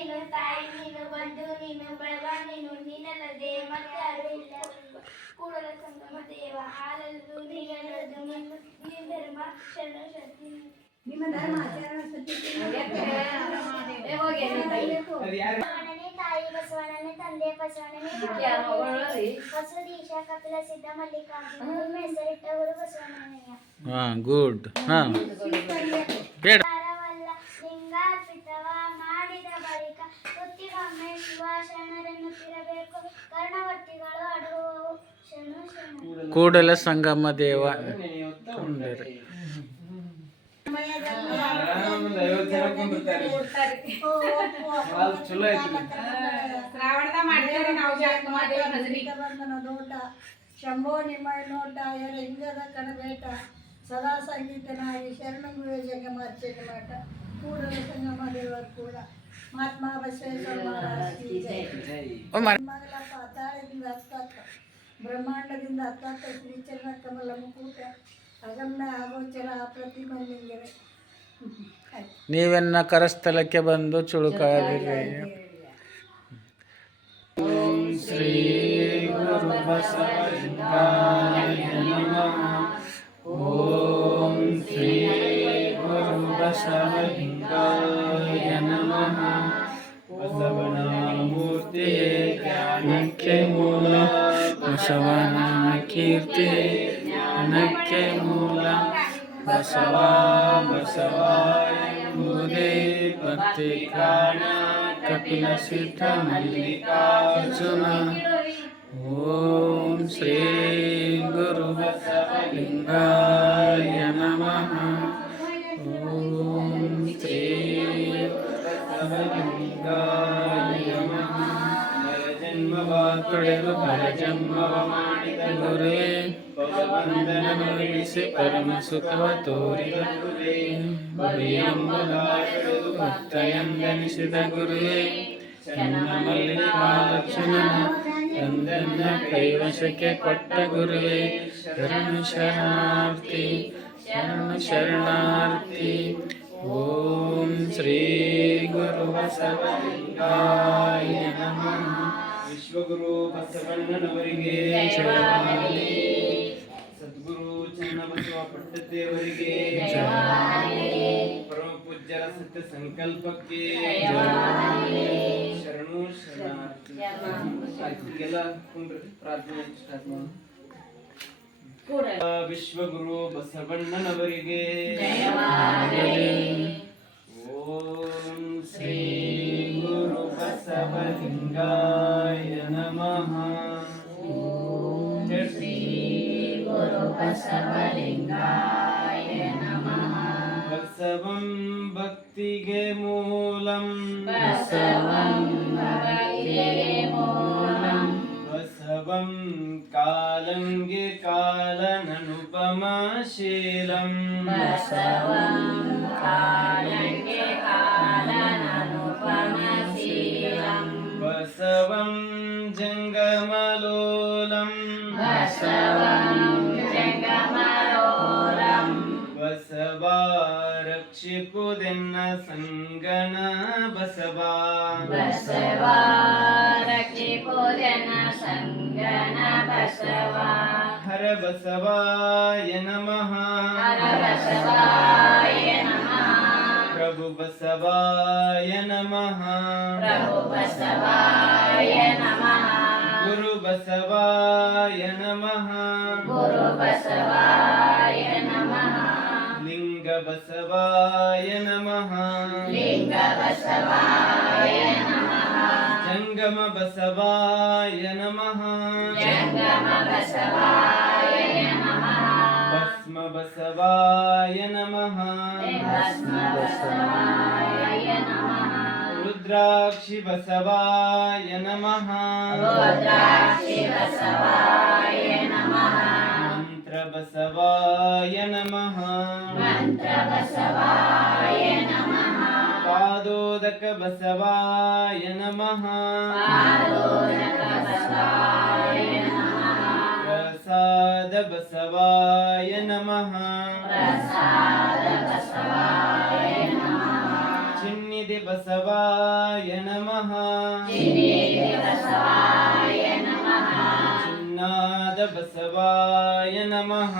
ನೀನು ತಾಯಿ ನೀನು ಬಂಧು ನೀನು ಬಳಗ ನೀನು ನೀನಲ್ಲದೆ ಮತ್ತಾರು ಇಲ್ಲ ಕೂಡಲ ಸಂಗಮ ದೇವ ಹಾಲಲ್ಲದು ನೀನಲ್ಲದು ನಿನ್ನ ಧರ್ಮ ಶರಣ ಶಕ್ತಿ ನಿಮ್ಮ ಧರ್ಮ ಶರಣ ಶಕ್ತಿ ಬಸವಣ್ಣನೇ ತಾಯಿ ಬಸವಣ್ಣನೇ ತಂದೆ ಬಸವಣ್ಣನೇ ಬಸವದೀಶ ಕಪಿಲ ಸಿದ್ಧ ಮಲ್ಲಿಕಾರ್ಜುನ ನಿಮ್ಮ ಹೆಸರಿಟ್ಟವರು ಬಸವಣ್ಣನಯ್ಯ ಗುಡ್ ಲಿಂಗಾರ್ಪಿತವ ಮಾಡಿದ ಬಳಿಕ ಗೊತ್ತಿಗೊಮ್ಮೆ ಶಿವ ಶರಣರೆನ್ನುತ್ತಿರಬೇಕು ಕರ್ಣವರ್ತಿಗಳು ಅಡುವವು ಶರಣು ಶರಣ ಕೂಡಲ ಸಂಗಮ ದೇವ ಶಂಭೋ ನಿಮ್ಮ ನೋಟ ಲಿಂಗದ ಕಣಬೇಟ ಸದಾ ಸಂಗೀತನಾಗಿ ಶರಣಗುವೆ ಜಗಮಾರ್ಚಕ ಮಾಟ ಕೂಡಲ ಸಂಗಮ ದೇವರು ಕೂಡ ಮಹಾತ್ಮ ಬಸವೇಶ್ವರ ಮಗಳಪ್ಪ ತಾಳದಿಂದ ಹತ್ತತ್ತ ಬ್ರಹ್ಮಾಂಡದಿಂದ ಹತ್ತತ್ತ ಶ್ರೀಚರಣ ಕಮಲ ಮುಕುಟ ಅಗಮ್ಯ ಆಗೋಚರ ಪ್ರತಿಮಲಿಂಗವೇ ನೀವೆನ್ನ ಕರಸ್ಥಲಕ್ಕೆ ಬಂದು ಚುಳುಕಾದಿರಿ. ಶ್ರೀ ಗುರು ಬಸವಲಿಂಗಾಯ ನಮಃ. ಓಂ ಶ್ರೀ ಗುರು ಬಸವಲಿಂಗಾಯ ನಮಃ. ಬಸವನ ಮೂರ್ತಿಯೇ ಜ್ಞಾನಕ್ಕೆ ಮೂಲ, ಬಸವನ ಕೀರ್ತಿಯೇ ಜ್ಞಾನಕ್ಕೆ ಮೂಲ. ಬಸವ ಬಸವ ಎಂಬುದೇ ಭಕ್ತಿ ಕಾಣ ಕಪಿಲ ಸಿದ್ಧ ಮಲ್ಲಿಕಾರ್ಜುನ. ಓಂ ಶ್ರೀ ಗುರು ಬಸವಲಿಂಗಾಯ ನಮಃ. ಓಂ ಶ್ರೀ ಬಸವಲಿಂಗಾಯ ನಮಃ. ನರಜನ್ಮವ ತೊಡೆದು ಪರಜನ್ಮವ ಮಾಡಿದ ಗುರುವೇ, ವಂದನವಿಸಿ ಪರಮ ಸುಖವ ತೋರಿದ ಗುರುವೇ, ಗುರಿಯೆಂಬುದಾಯದು ಭಕ್ತಯಂದೆನಿಸಿದ ಗುರುವೇ, ಚನ್ನ ಮಲ್ಲಿಕಾರ್ಜುನನ ಎಂದೆನ್ನ ಕೈವಶಕ್ಕೆ ಕೊಟ್ಟ ಗುರುವೇ, ಶರಣು ಶರಣಾರ್ಥಿ ಶರಣು ಶರಣಾರ್ಥಿ. ಓಂ ಶ್ರೀ ಗುರು ಬಸವಲಿಂಗಾಯ ನಮಃ. ವಿಶ್ವಗುರು ಬಸವಣ್ಣನವರಿಗೆ ಜಯವಾಗಲಿ. ಸದ್ಗುರು ಚನ್ನಬಸವ ಪಟ್ಟದೇವರಿಗೆ ಜಯವಾಗಲಿ. ಪರಮ ಪೂಜ್ಯರ ಸತ್ಯ ಸಂಕಲ್ಪಕ್ಕೆ ಜಯವಾಗಲಿ. ಶರಣು ಶರಣಾರ್ಥಿ. ಎಲ್ಲ ಪ್ರಾರ್ಥನೆ ಸ್ಟಾರ್ಟ್ ಮಾಡಿ. ವಿಶ್ವಗುರು ಬಸವಣ್ಣನವರಿಗೆ ಜಯವಾಗಲಿ. ಓಂ ಶ್ರೀ ಗುರು ಬಸವಲಿಂಗಾಯ ನಮಃ. ಶ್ರೀ ಗುರು ಬಸವಲಿಂಗಾಯ ನಮಃ. ಬಸವಂ ಭಕ್ತಿಗೆ ಮೂಲಂ, ಬಸವಂ ಭಕ್ತಿಗೆ ಮೂಲಂ. ಬಸವಂ ಕಾಲಂಗೆ ಕಾಲನನುಪಮಶೀಲಂ, ಬಸವಂ ಕಾಲಂಗೆ ಕಾಲನನುಪಮಶೀಲಂ. ಬಸವಂ ಜಂಗಮಲೋಲಂ, ಬಸವಂ ಜಂಗಮಲೋಲಂ. ಬಸವ ರಕ್ಷಿಪುದೆನ್ನ ಸಂಗನ ಬಸವ, ಬಸವ ರಕ್ಷಿಪುದೆನ್ನ ಸಂಗನ ಬಸವ. ಹರ ಬಸವಾಯ ನಮಃ. ಹರ ಬಸವಾಯ ನಮಃ. ಪ್ರಭು ಬಸವಾಯ ನಮಃ. ಪ್ರಭು ಬಸವಾಯ ನಮಃ. ಗುರು ಬಸವಾಯ ನಮಃ. ಗುರು ಬಸವಾಯ ನಮಃ. ಲಿಂಗ ಬಸವಾಯ ನಮಃ. ಲಿಂಗ ಬಸವಾಯ ನಮಃ. ಜಂಗಮ ಬಸವಾಯ ನಮಃ. ಜಂಗಮ ಬಸವಾಯ ನಮಃ. ಭಸ್ಮ ಬಸವಾಯ ನಮಃ. ಭಸ್ಮ ಬಸವಾಯ ನಮಃ. ರುದ್ರಾಕ್ಷಿ ಬಸವಾಯ ನಮಃ. ರುದ್ರಾಕ್ಷಿ ಬಸವಾಯ ನಮಃ. ಮಂತ್ರ ಬಸವಾಯ ನಮಃ. ಮಂತ್ರ ಬಸವಾಯ ನಮಃ. ಪಾದೋದಕ ಬಸವಾಯ ನಮಃ. ಪಾದೋದಕ ಬಸವಾಯ ನಮಃ. ಪ್ರಸಾದ ಬಸವಾಯ ನಮಃ. ಪ್ರಸಾದ ಬಸವಾಯ ನಮಃ. ಚಿನ್ಯ ಚಿನ್ನಿದೆ ಬಸವಾಯ ನಮಃ ಚಿನ್ನಾದ ಬಸವಾಯ ನಮಃ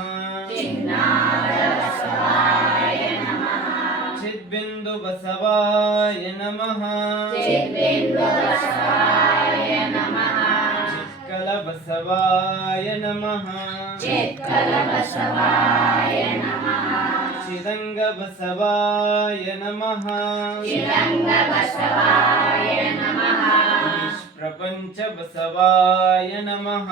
ಚಿದ್ಬಿಂದು ಬಸವಾಯ ನಮಃ ಚಿತ್ಕಲ ಬಸವಾಯ ನಮಃ ಚಿದಂಗ ಬಸವಾಯ ನಮಃ ನಿಷ್ಪ್ರಪಂಚ ಬಸವಾಯ ನಮಃ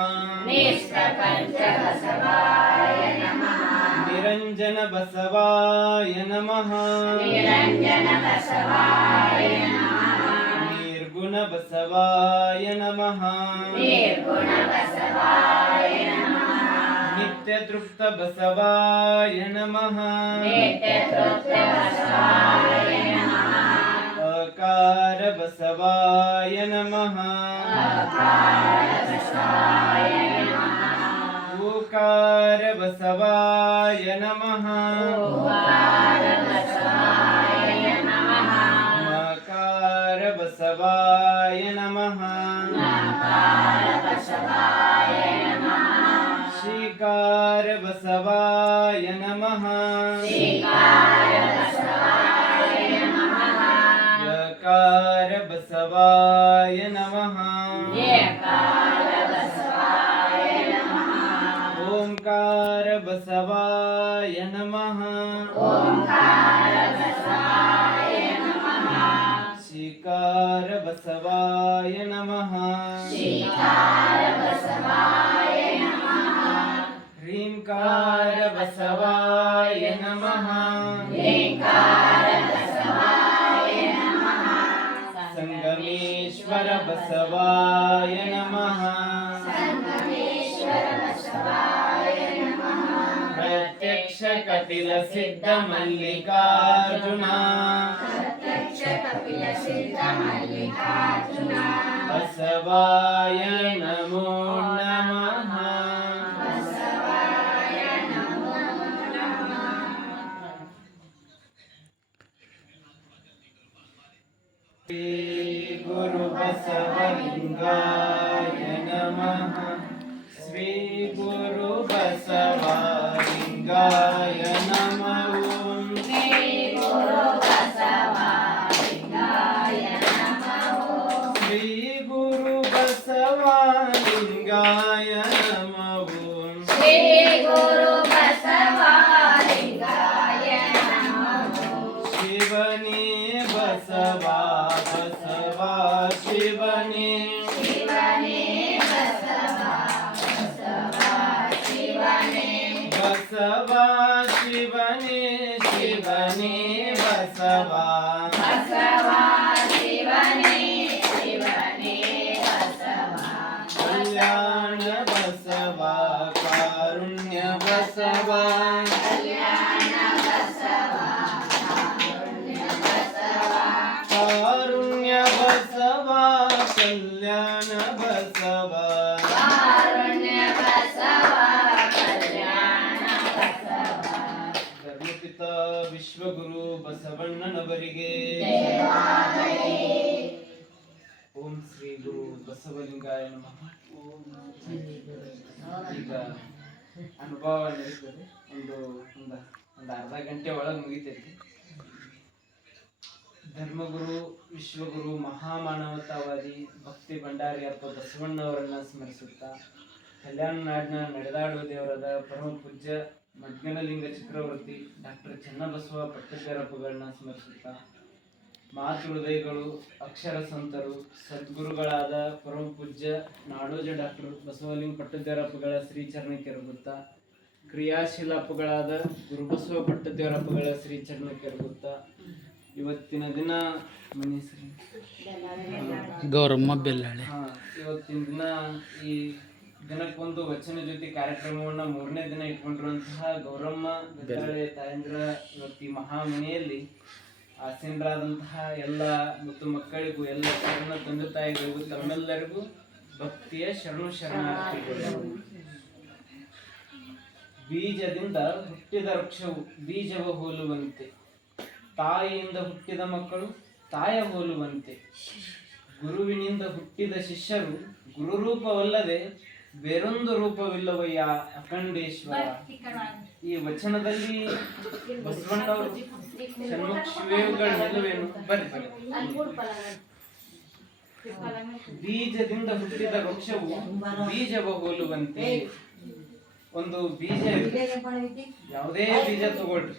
ನಿರಂಜನ ಬಸವಾಯ ನಮಃ ನಿರ್ಗುಣ ಬಸವಾಯ ನಮಃ ನಿತ್ಯ ತೃಪ್ತ ಬಸವಾಯ ನಮಃ ಅಕಾರ ಬಸವಾಯ ನಮಃ ಓಕಾರ ಬಸವಾಯ ನಮಃ ಮಕಾರ ಬಸವಾಯ ನಮಃ ಶ್ರೀಕಾರ ಬಸವಾಯ ನಮಃ ಯಕಾರ ಬಸವಾಯ ನಮಃ ಓಂಕಾರ ಬಸವಾಯ ನಮಃ ಶ್ರೀಕಾರ ಬಸವಾಯ ನಮಃ ಹ್ರೀಂಕಾರ ಬಸವಾಯ ನಮಃ ಸಂಗಮೇಶ್ವರ ಬಸವಾಯ ನಮಃ ಪ್ರತ್ಯಕ್ಷ ಕಪಿಲ ಸಿದ್ಧ ಮಲ್ಲಿಕಾರ್ಜುನ ಬಸವಾಯ ನಮೋ ನಮಃ ಶ್ರೀ ಗುರು ಬಸವಲಿಂಗಾಯ ನಮಃ ಶ್ರೀ ಗುರು ಬಸವಲಿಂಗಾಯ ನಮಃ ಶ್ರೀ ಗುರು ಬಸವಲಿಂಗಾಯ ನಮಃ ಶಿವನೇ ಬಸವ ಬಸವ ಶಿವನೇ ಬಸವ ಶಿವನೇ ಶಿವನೇ ಬಸವ ಕಲ್ಯಾಣ ಬಸವ ಕಾರುಣ್ಯ ಬಸವ ಕಾರುಣ್ಯ ಬಸವ ಕಲ್ಯಾಣ ಬಸವ ಧರ್ಮಪಿತ ವಿಶ್ವಗುರು ಬಸವಣ್ಣನವರಿಗೆ ಓಂ ಶ್ರೀ ಗುರು ಬಸವಲಿಂಗಾಯ ನಮಃ. ಈಗ ಅನುಭವ ನಡೀತದೆ. ಒಂದು ಅರ್ಧ ಗಂಟೆ ಒಳಗೆ ಮುಗಿತೈತಿ. ಧರ್ಮಗುರು ವಿಶ್ವಗುರು ಮಹಾಮಾನವತಾವಾದಿ ಭಕ್ತಿ ಭಂಡಾರಿಯಪ್ಪ ಬಸವಣ್ಣವರನ್ನ ಸ್ಮರಿಸುತ್ತಾ ಕಲ್ಯಾಣ ನಾಡಿನ ನಡೆದಾಡುವ ದೇವರಾದ ಪರಮ ಪೂಜ್ಯ ಮಗ್ಗನಲಿಂಗ ಚಕ್ರವರ್ತಿ ಡಾಕ್ಟರ್ ಚನ್ನಬಸವ ಪಟ್ಟದೇವರಪ್ಪಗಳನ್ನ ಸ್ಮರಿಸುತ್ತಾ ಮಾತೃಹೃದಯಗಳು ಅಕ್ಷರ ಸಂತರು ಸದ್ಗುರುಗಳಾದ ಪರಮ ಪೂಜ್ಯ ನಾಡೋಜ ಡಾಕ್ಟರ್ ಬಸವಲಿಂಗ ಪಟ್ಟದೇವರಪ್ಪಗಳ ಶ್ರೀಚರಣಕ್ಕೆ ಎರಗುತ್ತಾ ಕ್ರಿಯಾಶೀಲ ಅಪ್ಪಗಳಾದ ಗುರುಬಸವ ಪಟ್ಟದೇವರಪ್ಪಗಳ ಶ್ರೀಚರಣಕ್ಕೆ ಎರಗುತ್ತಾ ಇವತ್ತಿನ ದಿನ ಗೌರಮ್ಮ ಬೆಲ್ಲಾಳೆ ಇವತ್ತಿನ ದಿನ ಈ ದಿನಕ್ಕೊಂದು ವಚನ ಜ್ಯೋತಿ ಕಾರ್ಯಕ್ರಮವನ್ನ 3ನೇ ದಿನ ಇಟ್ಕೊಂಡಿರುವಂತಹ ಗೌರಮ್ಮ ಬೆಲ್ಲಾಳೆ ತಾಯಂದ್ರ ಇವತ್ತಿ ಮಹಾಮನೆಯಲ್ಲಿ ಆಸೀನರಾದಂತಹ ಎಲ್ಲ ಮತ್ತು ಮಕ್ಕಳಿಗೂ ಎಲ್ಲ ಶರಣ ತಂದೆ ತಾಯಿಗಳಿಗೂ ತಮ್ಮೆಲ್ಲರಿಗೂ ಭಕ್ತಿಯ ಶರಣಾರ್ಥಿಗಳು. ಬೀಜದಿಂದ ಹುಟ್ಟಿದ ವೃಕ್ಷವು ಬೀಜವ ಹೋಲುವಂತೆ ತಾಯಿಯಿಂದ ಹುಟ್ಟಿದ ಮಕ್ಕಳು ತಾಯ ಹೋಲುವಂತೆ. ಗುರುವಿನಿಂದ ಹುಟ್ಟಿದ ಶಿಷ್ಯರು ಗುರುರೂಪವಲ್ಲದೆ ಬೇರೊಂದು ರೂಪವಿಲ್ಲವಯ್ಯ ಅಖಂಡೇಶ್ವರ. ಈ ವಚನದಲ್ಲಿ ಬಸವಣ್ಣವರು ಷಣ್ಮುಖ ಶಿವೇಗಳ ನಿಲುವೇನು ಬರ್ರಿ. ಬೀಜದಿಂದ ಹುಟ್ಟಿದ ವೃಕ್ಷವು ಬೀಜವ ಹೋಲುವಂತೆ. ಒಂದು ಬೀಜ ಇದೆ, ಯಾವುದೇ ಬೀಜ ತಗೊಳ್ರಿ,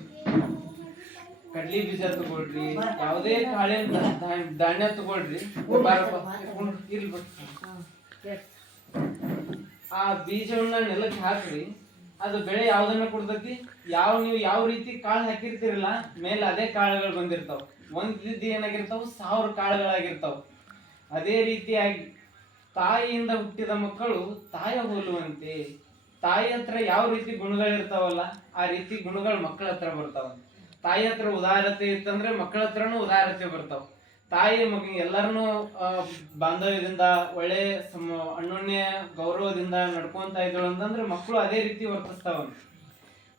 ಕಡ್ಲಿ ಬೀಜ ತಗೊಳ್ರಿ, ಯಾವುದೇ ಕಾಳಿನ ಧಾನ್ಯ ತಗೊಳ್ರಿ, ಆ ಬೀಜವನ್ನ ನೆಲಕ್ಕೆ ಹಾಕ್ರಿ, ಅದು ಬೆಳೆ ಯಾವ್ದನ್ನ ಕೊಡ್ತೈತಿ? ನೀವು ಯಾವ ರೀತಿ ಕಾಳು ಹಾಕಿರ್ತಿರಲ್ಲ, ಮೇಲೆ ಅದೇ ಕಾಳುಗಳು ಬಂದಿರ್ತಾವ. ಒಂದ್ ಏನಾಗಿರ್ತಾವ, 1000 ಕಾಳುಗಳಾಗಿರ್ತಾವ. ಅದೇ ರೀತಿಯಾಗಿ ತಾಯಿಯಿಂದ ಹುಟ್ಟಿದ ಮಕ್ಕಳು ತಾಯ ಹೋಲುವಂತೆ. ತಾಯಿ ಹತ್ರ ಯಾವ ರೀತಿ ಗುಣಗಳಿರ್ತಾವಲ್ಲ, ಆ ರೀತಿ ಗುಣಗಳು ಮಕ್ಕಳ ಹತ್ರ ಬರ್ತಾವ. ತಾಯಿ ಹತ್ರ ಉದಾರತೆ ಇತ್ತಂದ್ರೆ ಮಕ್ಕಳ ಹತ್ರನೂ ಉದಾರತೆ ಬರ್ತಾವ. ತಾಯಿ ಮಗ ಎಲ್ಲರನ್ನೂ ಬಾಂಧವ್ಯದಿಂದ ಒಳ್ಳೆ ಅನ್ಯೋನ್ಯ ಗೌರವದಿಂದ ನಡ್ಕೊಂತ ಇದ್ದಳು ಅಂತಂದ್ರೆ ಮಕ್ಕಳು ಅದೇ ರೀತಿ ವರ್ತಿಸ್ತಾವ.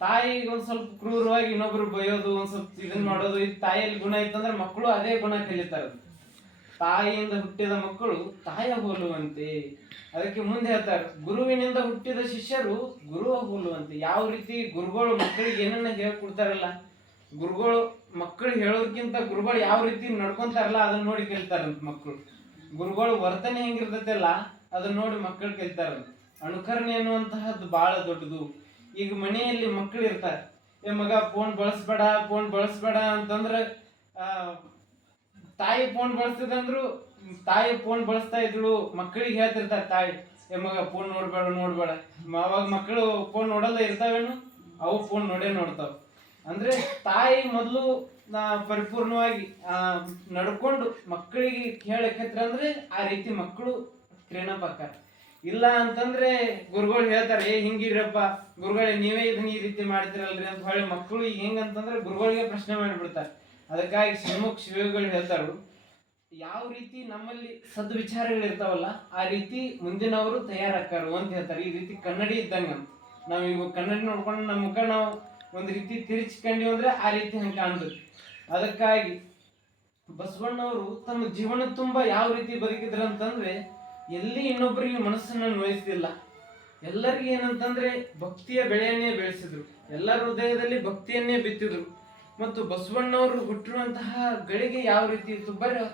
ತಾಯಿಗೆ ಒಂದ್ ಸ್ವಲ್ಪ ಕ್ರೂರವಾಗಿ ಇನ್ನೊಬ್ರು ಬೈಯೋದು, ಒಂದ್ ಸ್ವಲ್ಪ ಇದನ್ ಮಾಡೋದು, ಇದು ತಾಯಿಯಲ್ಲಿ ಗುಣ ಇತ್ತಂದ್ರೆ ಮಕ್ಕಳು ಅದೇ ಗುಣ ಕಲಿತಾರ. ತಾಯಿಯಿಂದ ಹುಟ್ಟಿದ ಮಕ್ಕಳು ತಾಯ ಹೋಲುವಂತೆ. ಅದಕ್ಕೆ ಮುಂದೆ ಹೇಳ್ತಾರೆ, ಗುರುವಿನಿಂದ ಹುಟ್ಟಿದ ಶಿಷ್ಯರು ಗುರುವ ಹೋಲುವಂತೆ. ಯಾವ ರೀತಿ ಗುರುಗಳು ಮಕ್ಕಳಿಗೆ ಏನನ್ನ ಹೇಳ್ಕೊಡ್ತಾರಲ್ಲ, ಗುರುಗಳು ಮಕ್ಕಳಿಗೆ ಹೇಳೋದಕ್ಕಿಂತ ಗುರುಗಳು ಯಾವ ರೀತಿ ನಡ್ಕೊಂತಾರಲ್ಲ ಅದನ್ನ ನೋಡಿ ಕಲಿತಾರಂತ ಮಕ್ಕಳು. ಗುರುಗಳು ವರ್ತನೆ ಹೆಂಗಿರ್ತೈತಲ್ಲ ಅದನ್ನ ನೋಡಿ ಮಕ್ಕಳು ಕಲಿತಾರಂತ. ಅನುಕರಣೆ ಅನ್ನುವಂತಹದ್ದು ಬಹಳ ದೊಡ್ಡದು. ಈಗ ಮನೆಯಲ್ಲಿ ಮಕ್ಕಳು ಇರ್ತಾರೆ, ಮಗ ಫೋನ್ ಬಳಸ್ಬೇಡ ಅಂತಂದ್ರ ತಾಯಿ ಫೋನ್ ಬಳಸ್ತಿದಂದ್ರು, ತಾಯಿ ಫೋನ್ ಬಳಸ್ತಾ ಇದ್ಳು, ಮಕ್ಕಳಿಗೆ ಹೇಳ್ತಿರ್ತಾರೆ ತಾಯಿ, ಮಗ ಫೋನ್ ನೋಡ್ಬೇಡ. ಅವಾಗ ಮಕ್ಕಳು ಫೋನ್ ನೋಡಲ್ಲ ಇರ್ತಾವೇನು, ಅವು ಫೋನ್ ನೋಡ್ತಾವ. ಅಂದ್ರೆ ತಾಯಿ ಮೊದಲು ಪರಿಪೂರ್ಣವಾಗಿ ನಡ್ಕೊಂಡು ಮಕ್ಕಳಿಗೆ ಹೇಳಕತ್ರ ಅಂದ್ರೆ ಆ ರೀತಿ ಮಕ್ಕಳು ಕ್ರೀಣಾಪಕ್ಕಾರ. ಇಲ್ಲ ಅಂತಂದ್ರೆ ಗುರುಗಳು ಹೇಳ್ತಾರೆ, ಹಿಂಗಿರಪ್ಪ ಗುರುಗಳೇ, ನೀವೇ ಇದನ್ನ ಈ ರೀತಿ ಮಾಡ್ತಿರಲ್ರಿ ಅಂತ ಹೇಳಿ ಮಕ್ಕಳು ಈಗ ಹೆಂಗಂತಂದ್ರೆ ಗುರುಗಳಿಗೆ ಪ್ರಶ್ನೆ ಮಾಡಿಬಿಡ್ತಾರೆ. ಅದಕ್ಕಾಗಿ ಷಣ್ಮುಖ ಶಿವಗಳು ಹೇಳ್ತಾರು, ಯಾವ ರೀತಿ ನಮ್ಮಲ್ಲಿ ಸದ್ವಿಚಾರಗಳಿರ್ತಾವಲ್ಲ ಆ ರೀತಿ ಮುಂದಿನವರು ತಯಾರಾಕಾರು ಅಂತ ಹೇಳ್ತಾರೆ. ಈ ರೀತಿ ಕನ್ನಡಿ ಇದ್ದಂಗ ನಾವ್ ಈಗ ಕನ್ನಡಿ ನೋಡ್ಕೊಂಡು ನಮ್ಮ ಮುಖ ನಾವು ಒಂದ್ ರೀತಿ ತಿರುಚಿಕೊಂಡಿವಿ ಅಂದ್ರೆ ಆ ರೀತಿ ಹಂಗೆ ಕಾಣ್ತದೆ. ಅದಕ್ಕಾಗಿ ಬಸವಣ್ಣವರು ತಮ್ಮ ಜೀವನ ತುಂಬಾ ಯಾವ ರೀತಿ ಬದುಕಿದ್ರು ಅಂತಂದ್ರೆ, ಎಲ್ಲಿ ಇನ್ನೊಬ್ಬರಿಗೆ ಮನಸ್ಸನ್ನ ನೋಯಿಸ್ತಿಲ್ಲ. ಎಲ್ಲರಿಗೆ ಏನಂತಂದ್ರೆ ಭಕ್ತಿಯ ಬೆಳೆಯನ್ನೇ ಬೆಳೆಸಿದ್ರು, ಎಲ್ಲರ ಹೃದಯದಲ್ಲಿ ಭಕ್ತಿಯನ್ನೇ ಬಿತ್ತಿದ್ರು. ಮತ್ತು ಬಸವಣ್ಣವರು ಹುಟ್ಟಿರುವಂತಹ ಗಳಿಗೆ ಯಾವ ರೀತಿ ಇತ್ತು ಬರ್ರಿ.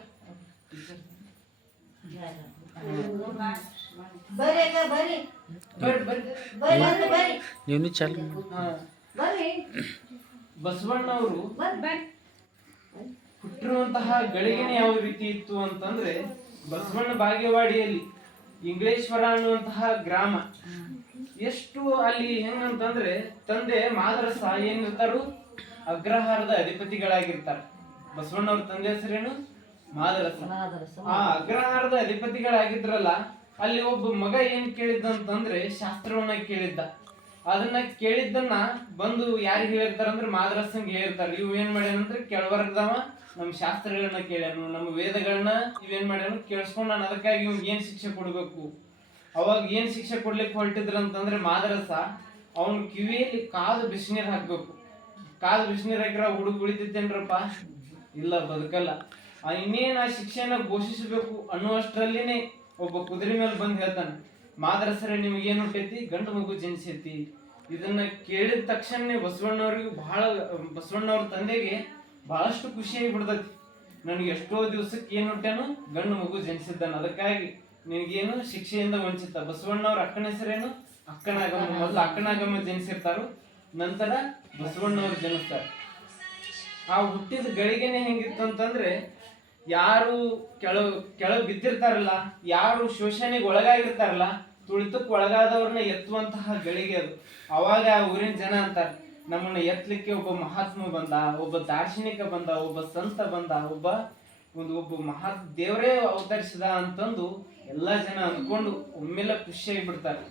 ಬಸವಣ್ಣವರು ಹುಟ್ಟಿರುವಂತಹ ಗಳಿಗೆನೆ ಯಾವ ರೀತಿ ಇತ್ತು ಅಂತಂದ್ರೆ, ಬಸವಣ್ಣ ಬಾಗೇವಾಡಿಯಲ್ಲಿ ಇಂಗ್ಲೇಶ್ವರ ಅನ್ನುವಂತಹ ಗ್ರಾಮ, ಎಷ್ಟು ಅಲ್ಲಿ ಹೆಂಗಂತಂದ್ರೆ ತಂದೆ ಮಾದರಸ ಏನಿರ್ತಾರು ಅಗ್ರಹಾರದ ಅಧಿಪತಿಗಳಾಗಿರ್ತಾರೆ. ಬಸವಣ್ಣವ್ರ ತಂದೆ ಹೆಸರೇನು? ಮಾದರಸ. ಆ ಅಗ್ರಹಾರದ ಅಧಿಪತಿಗಳಾಗಿದ್ರಲ್ಲ, ಅಲ್ಲಿ ಒಬ್ಬ ಮಗ ಏನ್ ಕೇಳಿದ್ದ ಅಂತಂದ್ರೆ ಶಾಸ್ತ್ರವನ್ನ ಕೇಳಿದ್ದ. ಅದನ್ನ ಕೇಳಿದ್ದನ್ನ ಬಂದು ಯಾರಿಗೆ ಹೇಳಿರ್ತಾರಂದ್ರೆ ಮಾದರಸಂಗ್ ಹೇಳಿರ್ತಾರೆ. ಇವ್ ಏನ್ ಮಾಡ್ಯಾನಂದ್ರೆ ಕೆಳವರ್ಗದವ ನಮ್ ಶಾಸ್ತ್ರಗಳನ್ನ ಕೇಳ್ಯಾನು, ನಮ್ಮ ವೇದಗಳನ್ನ ಇವೇನ್ ಮಾಡ್ಯಾನು ಕೇಳಿಸ್ಕೊಂಡ್ ನಾನು, ಅದಕ್ಕಾಗಿ ಇವ್ಗೆ ಏನ್ ಶಿಕ್ಷೆ ಕೊಡ್ಬೇಕು. ಅವಾಗ ಏನ್ ಶಿಕ್ಷೆ ಕೊಡ್ಲಿಕ್ಕೆ ಹೊರಟಿದ್ರಂತಂದ್ರೆ ಮಾದರಸ ಅವನ್ ಕಿವಿಯಲ್ಲಿ ಕಾದು ಬಿಸಿನೀರ್ ಹಾಕ್ಬೇಕು. ಕಾದು ಬಿಸಿನೀರ್ ಹಾಕಿರ ಹುಡುಗ ಉಳಿತೈತೇನ್ರಪ್ಪ? ಇಲ್ಲ, ಬದುಕಲ್ಲ. ಇನ್ನೇನ್ ಆ ಶಿಕ್ಷೆನ ಘೋಷಿಸಬೇಕು ಅನ್ನುವಷ್ಟರಲ್ಲಿನೇ ಒಬ್ಬ ಕುದುರೆ ಮೇಲೆ ಬಂದು ಹೇಳ್ತಾನೆ, ಮಾದರಸರೇ ನಿಮ್ಗೆ ಏನ್ ಹುಟ್ಟೈತಿ? ಗಂಡು ಮಗು ಜನಿಸೈತಿ. ಇದನ್ನ ಕೇಳಿದ ತಕ್ಷಣ ಬಸವಣ್ಣವ್ರ ತಂದೆಗೆ ಬಹಳಷ್ಟು ಖುಷಿಯಾಗಿ ಬಿಡ್ತೈತಿ. ನನಗೆ ಎಷ್ಟೋ ದಿವಸಕ್ಕೆ ಏನ್ ಹುಟ್ಟ್ಯಾನು? ಗಂಡು ಮಗು ಜನಿಸಿದ್ದಾನ, ಅದಕ್ಕಾಗಿ ನಿನಗೇನು ಶಿಕ್ಷೆಯಿಂದ ವಂಚಿತ. ಬಸವಣ್ಣವ್ರ ಅಕ್ಕನ ಹೆಸರೇನು? ಅಕ್ಕನಾಗಮ್ಮ. ಮೊದಲು ಅಕ್ಕನಾಗಮ್ಮ ಜನಿಸಿರ್ತಾರು, ನಂತರ ಬಸವಣ್ಣವ್ರು ಜನಿಸ್ತಾರೆ. ಆ ಹುಟ್ಟಿದ ಗಳಿಗೆನೆ ಹೆಂಗಿತ್ತು ಅಂತಂದ್ರೆ, ಯಾರು ಕೆಳಗ್ ಬಿದ್ದಿರ್ತಾರಲ್ಲ, ಯಾರು ಶೋಷಣೆಗೆ ಒಳಗಾಗಿರ್ತಾರಲ್ಲ, ತುಳಿತಕ್ಕೆ ಒಳಗಾದವ್ರನ್ನ ಎತ್ತುವಂತಹ ಗಳಿಗೆ ಅದು. ಅವಾಗ ಆ ಊರಿನ ಜನ ಅಂತಾರೆ, ನಮ್ಮನ್ನ ಎತ್ತಲಿಕ್ಕೆ ಒಬ್ಬ ಮಹಾತ್ಮ ಬಂದ, ಒಬ್ಬ ದಾರ್ಶನಿಕ ಬಂದ, ಒಬ್ಬ ಸಂತ ಬಂದ, ಒಬ್ಬ ದೇವರೇ ಅವತರಿಸಿದ ಅಂತಂದು ಎಲ್ಲಾ ಜನ ಅಂದ್ಕೊಂಡು ಒಮ್ಮೆಲ್ಲ ಖುಷಿಯಾಗಿ ಬಿಡ್ತಾರೆ.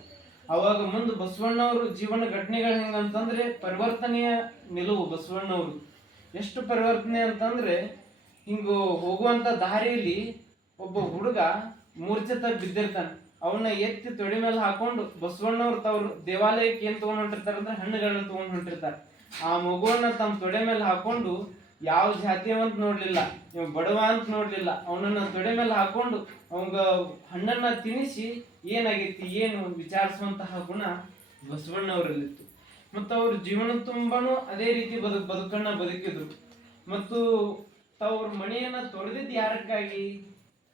ಅವಾಗ ಮುಂದೆ ಬಸವಣ್ಣವ್ರ ಜೀವನ ಘಟನೆಗಳು ಹೆಂಗಂತಂದ್ರೆ ಪರಿವರ್ತನೆಯ ನಿಲುವು. ಬಸವಣ್ಣವ್ರು ಎಷ್ಟು ಪರಿವರ್ತನೆ ಅಂತಂದ್ರೆ, ಹಿಂಗ ಹೋಗುವಂತ ದಾರಿಯಲ್ಲಿ ಒಬ್ಬ ಹುಡುಗ ಮೂರ್ಛಿತ ಬಿದ್ದಿರ್ತಾನೆ. ಅವನ್ನ ಎತ್ತಿ ತೊಡೆ ಮೇಲೆ ಹಾಕೊಂಡು ಬಸವಣ್ಣವ್ರು ತವ್ರು ದೇವಾಲಯಕ್ಕೆ ಏನ್ ತಗೊಂಡ್ ಹೊಂಟಿರ್ತಾರ ಅಂದ್ರೆ ಹಣ್ಣುಗಳನ್ನ ತಗೊಂಡ್ ಹೊಂಟಿರ್ತಾರೆ. ಆ ಮಗುವನ್ನ ತಮ್ಮ ತೊಡೆ ಮೇಲೆ ಹಾಕೊಂಡು ಯಾವ ಜಾತಿಯವ ಅಂತ ನೋಡ್ಲಿಲ್ಲ, ಇವ ಬಡವ ಅಂತ ನೋಡ್ಲಿಲ್ಲ. ಅವನನ್ನ ತೊಡೆ ಮೇಲೆ ಹಾಕೊಂಡು ಅವಂಗ ಹಣ್ಣನ್ನ ತಿನ್ನಿಸಿ ಏನಾಗೈತಿ ಏನು ವಿಚಾರಿಸುವಂತಹ ಗುಣ ಬಸವಣ್ಣವರಲ್ಲಿತ್ತು. ಮತ್ತು ಅವ್ರ ಜೀವನ ತುಂಬಾನು ಅದೇ ರೀತಿ ಬದುಕನ್ನ ಬದುಕಿದ್ರು. ಮತ್ತು ಅವ್ರ ಮನೆಯನ್ನ ತೊರೆದಿದ್ದು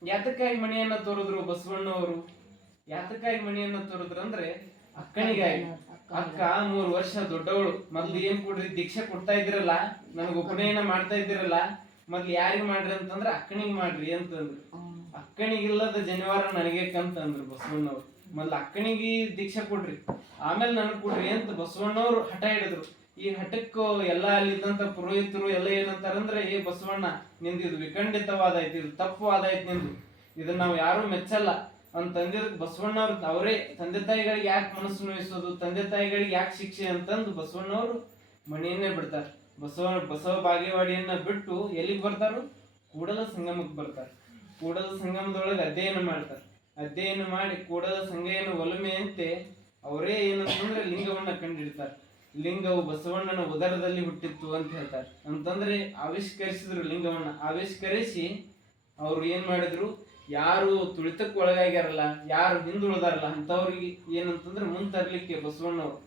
ಯಾತಕ್ಕಾಗಿ ಮನೆಯನ್ನ ತೊರೆದ್ರು ಬಸವಣ್ಣವರು? ಯಾತಕ್ಕಾಗಿ ಮನೆಯನ್ನ ತೊರೆದ್ರು ಅಂದ್ರೆ ಅಕ್ಕನಿಗಾಗಿ. ಅಕ್ಕ 3 ವರ್ಷ ದೊಡ್ಡವಳು. ಮೊದ್ಲು ಏನ್ ಕೊಡ್ರಿ ದೀಕ್ಷೆ ಕೊಡ್ತಾ ಇದ್ರಲ್ಲ, ನನಗೆ ಉಪನಯನ ಮಾಡ್ತಾ ಇದ್ದಿರಲ್ಲ, ಮೊದ್ಲು ಯಾರಿಗ್ ಮಾಡ್ರಿ ಅಂತಂದ್ರೆ ಅಕ್ಕನಿಗೆ ಮಾಡ್ರಿ ಅಂತಂದ್ರು. ಅಕ್ಕನಿಗಿಲ್ಲದ ಜನಿವಾರ ನನಗೆ ಕಂತಂದ್ರು ಬಸವಣ್ಣವ್ರು. ಮೊದ್ಲು ಅಕ್ಕನಿಗೆ ದೀಕ್ಷೆ ಕೊಡ್ರಿ, ಆಮೇಲೆ ನನಗ್ ಕೊಡ್ರಿ ಅಂತ ಬಸವಣ್ಣವ್ರು ಹಠ ಹಿಡಿದ್ರು. ಈ ಹಠಕ್ಕೂ ಎಲ್ಲ ಅಲ್ಲಿದ್ದಂತ ಪುರೋಹಿತರು ಎಲ್ಲ ಏನಂತಾರಂದ್ರೆ, ಏ ಬಸವಣ್ಣ, ನಿಂದು ಇದು ವಿಖಂಡಿತವಾದ ಐತಿ, ಇದು ತಪ್ಪುವಾದ ಐತಿ ನಿಂದು, ಇದನ್ನ ನಾವು ಯಾರು ಮೆಚ್ಚಲ್ಲ ಅಂತಂದಿದ್ದಕ್ಕೆ ಬಸವಣ್ಣವ್ರು ಅವರೇ ತಂದೆ ತಾಯಿಗಳಿಗೆ ಯಾಕೆ ಮನಸ್ಸು ನೋಯಿಸೋದು, ತಂದೆ ತಾಯಿಗಳಿಗೆ ಯಾಕೆ ಶಿಕ್ಷೆ ಅಂತಂದು ಬಸವಣ್ಣವರು ಮನೆಯನ್ನೇ ಬಿಡ್ತಾರೆ. ಬಸವ ಬಾಗೇವಾಡಿಯನ್ನ ಬಿಟ್ಟು ಎಲ್ಲಿಗೆ ಬರ್ತಾರು? ಕೂಡಲ ಸಂಗಮಕ್ಕೆ ಬರ್ತಾರೆ. ಕೂಡಲ ಸಂಗಮದೊಳಗೆ ಅಧ್ಯಯನ ಮಾಡ್ತಾರೆ. ಅಧ್ಯಯನ ಮಾಡಿ ಕೂಡಲ ಸಂಗಯ್ಯನ ಒಲುಮೆಯಂತೆ ಅವರೇ ಏನಂತಂದ್ರೆ ಲಿಂಗವನ್ನ ಕಂಡಿಡ್ತಾರೆ. ಲಿಂಗವು ಬಸವಣ್ಣನ ಉದರದಲ್ಲಿ ಹುಟ್ಟಿತ್ತು ಅಂತ ಹೇಳ್ತಾರೆ. ಅಂತಂದ್ರೆ ಆವಿಷ್ಕರಿಸಿದ್ರು ಲಿಂಗವನ್ನ. ಆವಿಷ್ಕರಿಸಿ ಅವ್ರು ಏನ್ ಮಾಡಿದ್ರು, ಯಾರು ತುಳಿತಕ್ಕೆ ಒಳಗಾಗ್ಯಾರಲ್ಲ, ಯಾರು ಹಿಂದುಳಿದಾರಲ್ಲ ಅಂತವ್ರಿಗೆ ಏನಂತಂದ್ರೆ ತರ್ಲಿಕ್ಕೆ ಬಸವಣ್ಣವ್ರು.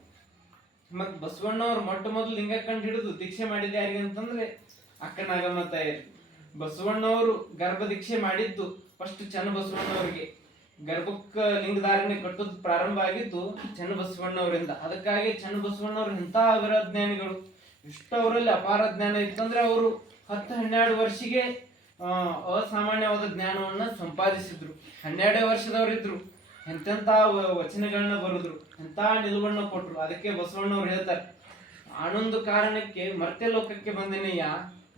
ಮತ್ ಬಸವಣ್ಣವ್ರು ಮೊದಲು ಲಿಂಗ ಕಂಡು ಹಿಡಿದು ದೀಕ್ಷೆ ಮಾಡಿದ ಯಾರಿಗೆ ಅಂತಂದ್ರೆ ಅಕ್ಕನಾಗಮ್ಮ ತಾಯಿಯರು. ಬಸವಣ್ಣವರು ಗರ್ಭ ದೀಕ್ಷೆ ಮಾಡಿದ್ದು ಫಸ್ಟ್ ಚನ್ನಬಸವಣ್ಣವ್ರಿಗೆ. ಗರ್ಭಕ್ಕ ಲಿಂಗಧಾರಣೆ ಕಟ್ಟೋದು ಪ್ರಾರಂಭ ಆಗಿದ್ದು ಚನ್ನಬಸವಣ್ಣವರಿಂದ. ಅದಕ್ಕಾಗಿ ಚನ್ನಬಸವಣ್ಣವ್ರು ಎಂಥ ಅವಿರಜ್ಞಾನಿಗಳು. ಇಷ್ಟು ಅವರಲ್ಲಿ ಅಪಾರ ಜ್ಞಾನ ಇತ್ತಂದ್ರೆ ಅವರು 10-12 ವರ್ಷಿಗೆ ಅಸಾಮಾನ್ಯವಾದ ಜ್ಞಾನವನ್ನ ಸಂಪಾದಿಸಿದ್ರು. 12 ವರ್ಷದವರಿದ್ರು. ಎಂತೆಂಥ ವಚನಗಳನ್ನ ಬರೆದ್ರು, ಎಂಥ ನಿಲುವನ್ನ ಕೊಟ್ರು. ಅದಕ್ಕೆ ಬಸವಣ್ಣವ್ರು ಹೇಳ್ತಾರೆ, ಆನೊಂದು ಕಾರಣಕ್ಕೆ ಮರ್ತ್ಯ ಲೋಕಕ್ಕೆ ಬಂದನೆಯ,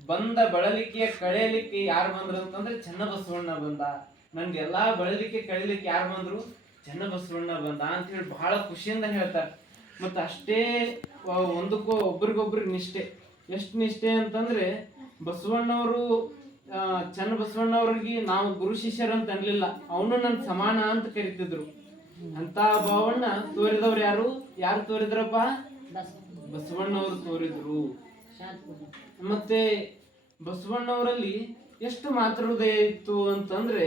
ಬಂದ ಬಳಲಿಕೆ ಕಳೆಯಲಿಕ್ಕೆ ಯಾರು ಬಂದ್ರು ಅಂತಂದ್ರೆ ಚನ್ನಬಸವಣ್ಣ ಬಂದ. ನನ್ಗೆ ಎಲ್ಲಾ ಬಳಲಿಕೆ ಕಳಿಲಿಕ್ಕೆ ಯಾರು ಬಂದ್ರು? ಚನ್ನಬಸವಣ್ಣ ಬಂದ ಅಂತ ಹೇಳಿ ಬಹಳ ಖುಷಿಯಿಂದ ಹೇಳ್ತಾರೆ. ಮತ್ತೆ ಅಷ್ಟೇ ಒಂದಕ್ಕೂ ಒಬ್ರಿಗೊಬ್ರಿಗೆ ನಿಷ್ಠೆ. ಎಷ್ಟು ನಿಷ್ಠೆ ಅಂತಂದ್ರೆ ಬಸವಣ್ಣವರು ಚನ್ನಬಸವಣ್ಣವ್ರಿಗೆ ನಾವು ಗುರು ಶಿಷ್ಯರಂತ ಅನ್ಲಿಲ್ಲ, ಅವನು ನನ್ ಸಮಾನ ಅಂತ ಕರಿತಿದ್ರು. ಅಂತ ಭಾವನ್ನ ತೋರಿದವ್ರು ಯಾರು ತೋರಿದ್ರಪ್ಪ? ಬಸವಣ್ಣವರು ತೋರಿದ್ರು. ಮತ್ತೆ ಬಸವಣ್ಣವರಲ್ಲಿ ಎಷ್ಟು ಮಾತೃ ಹೃದಯ ಇತ್ತು ಅಂತಂದ್ರೆ,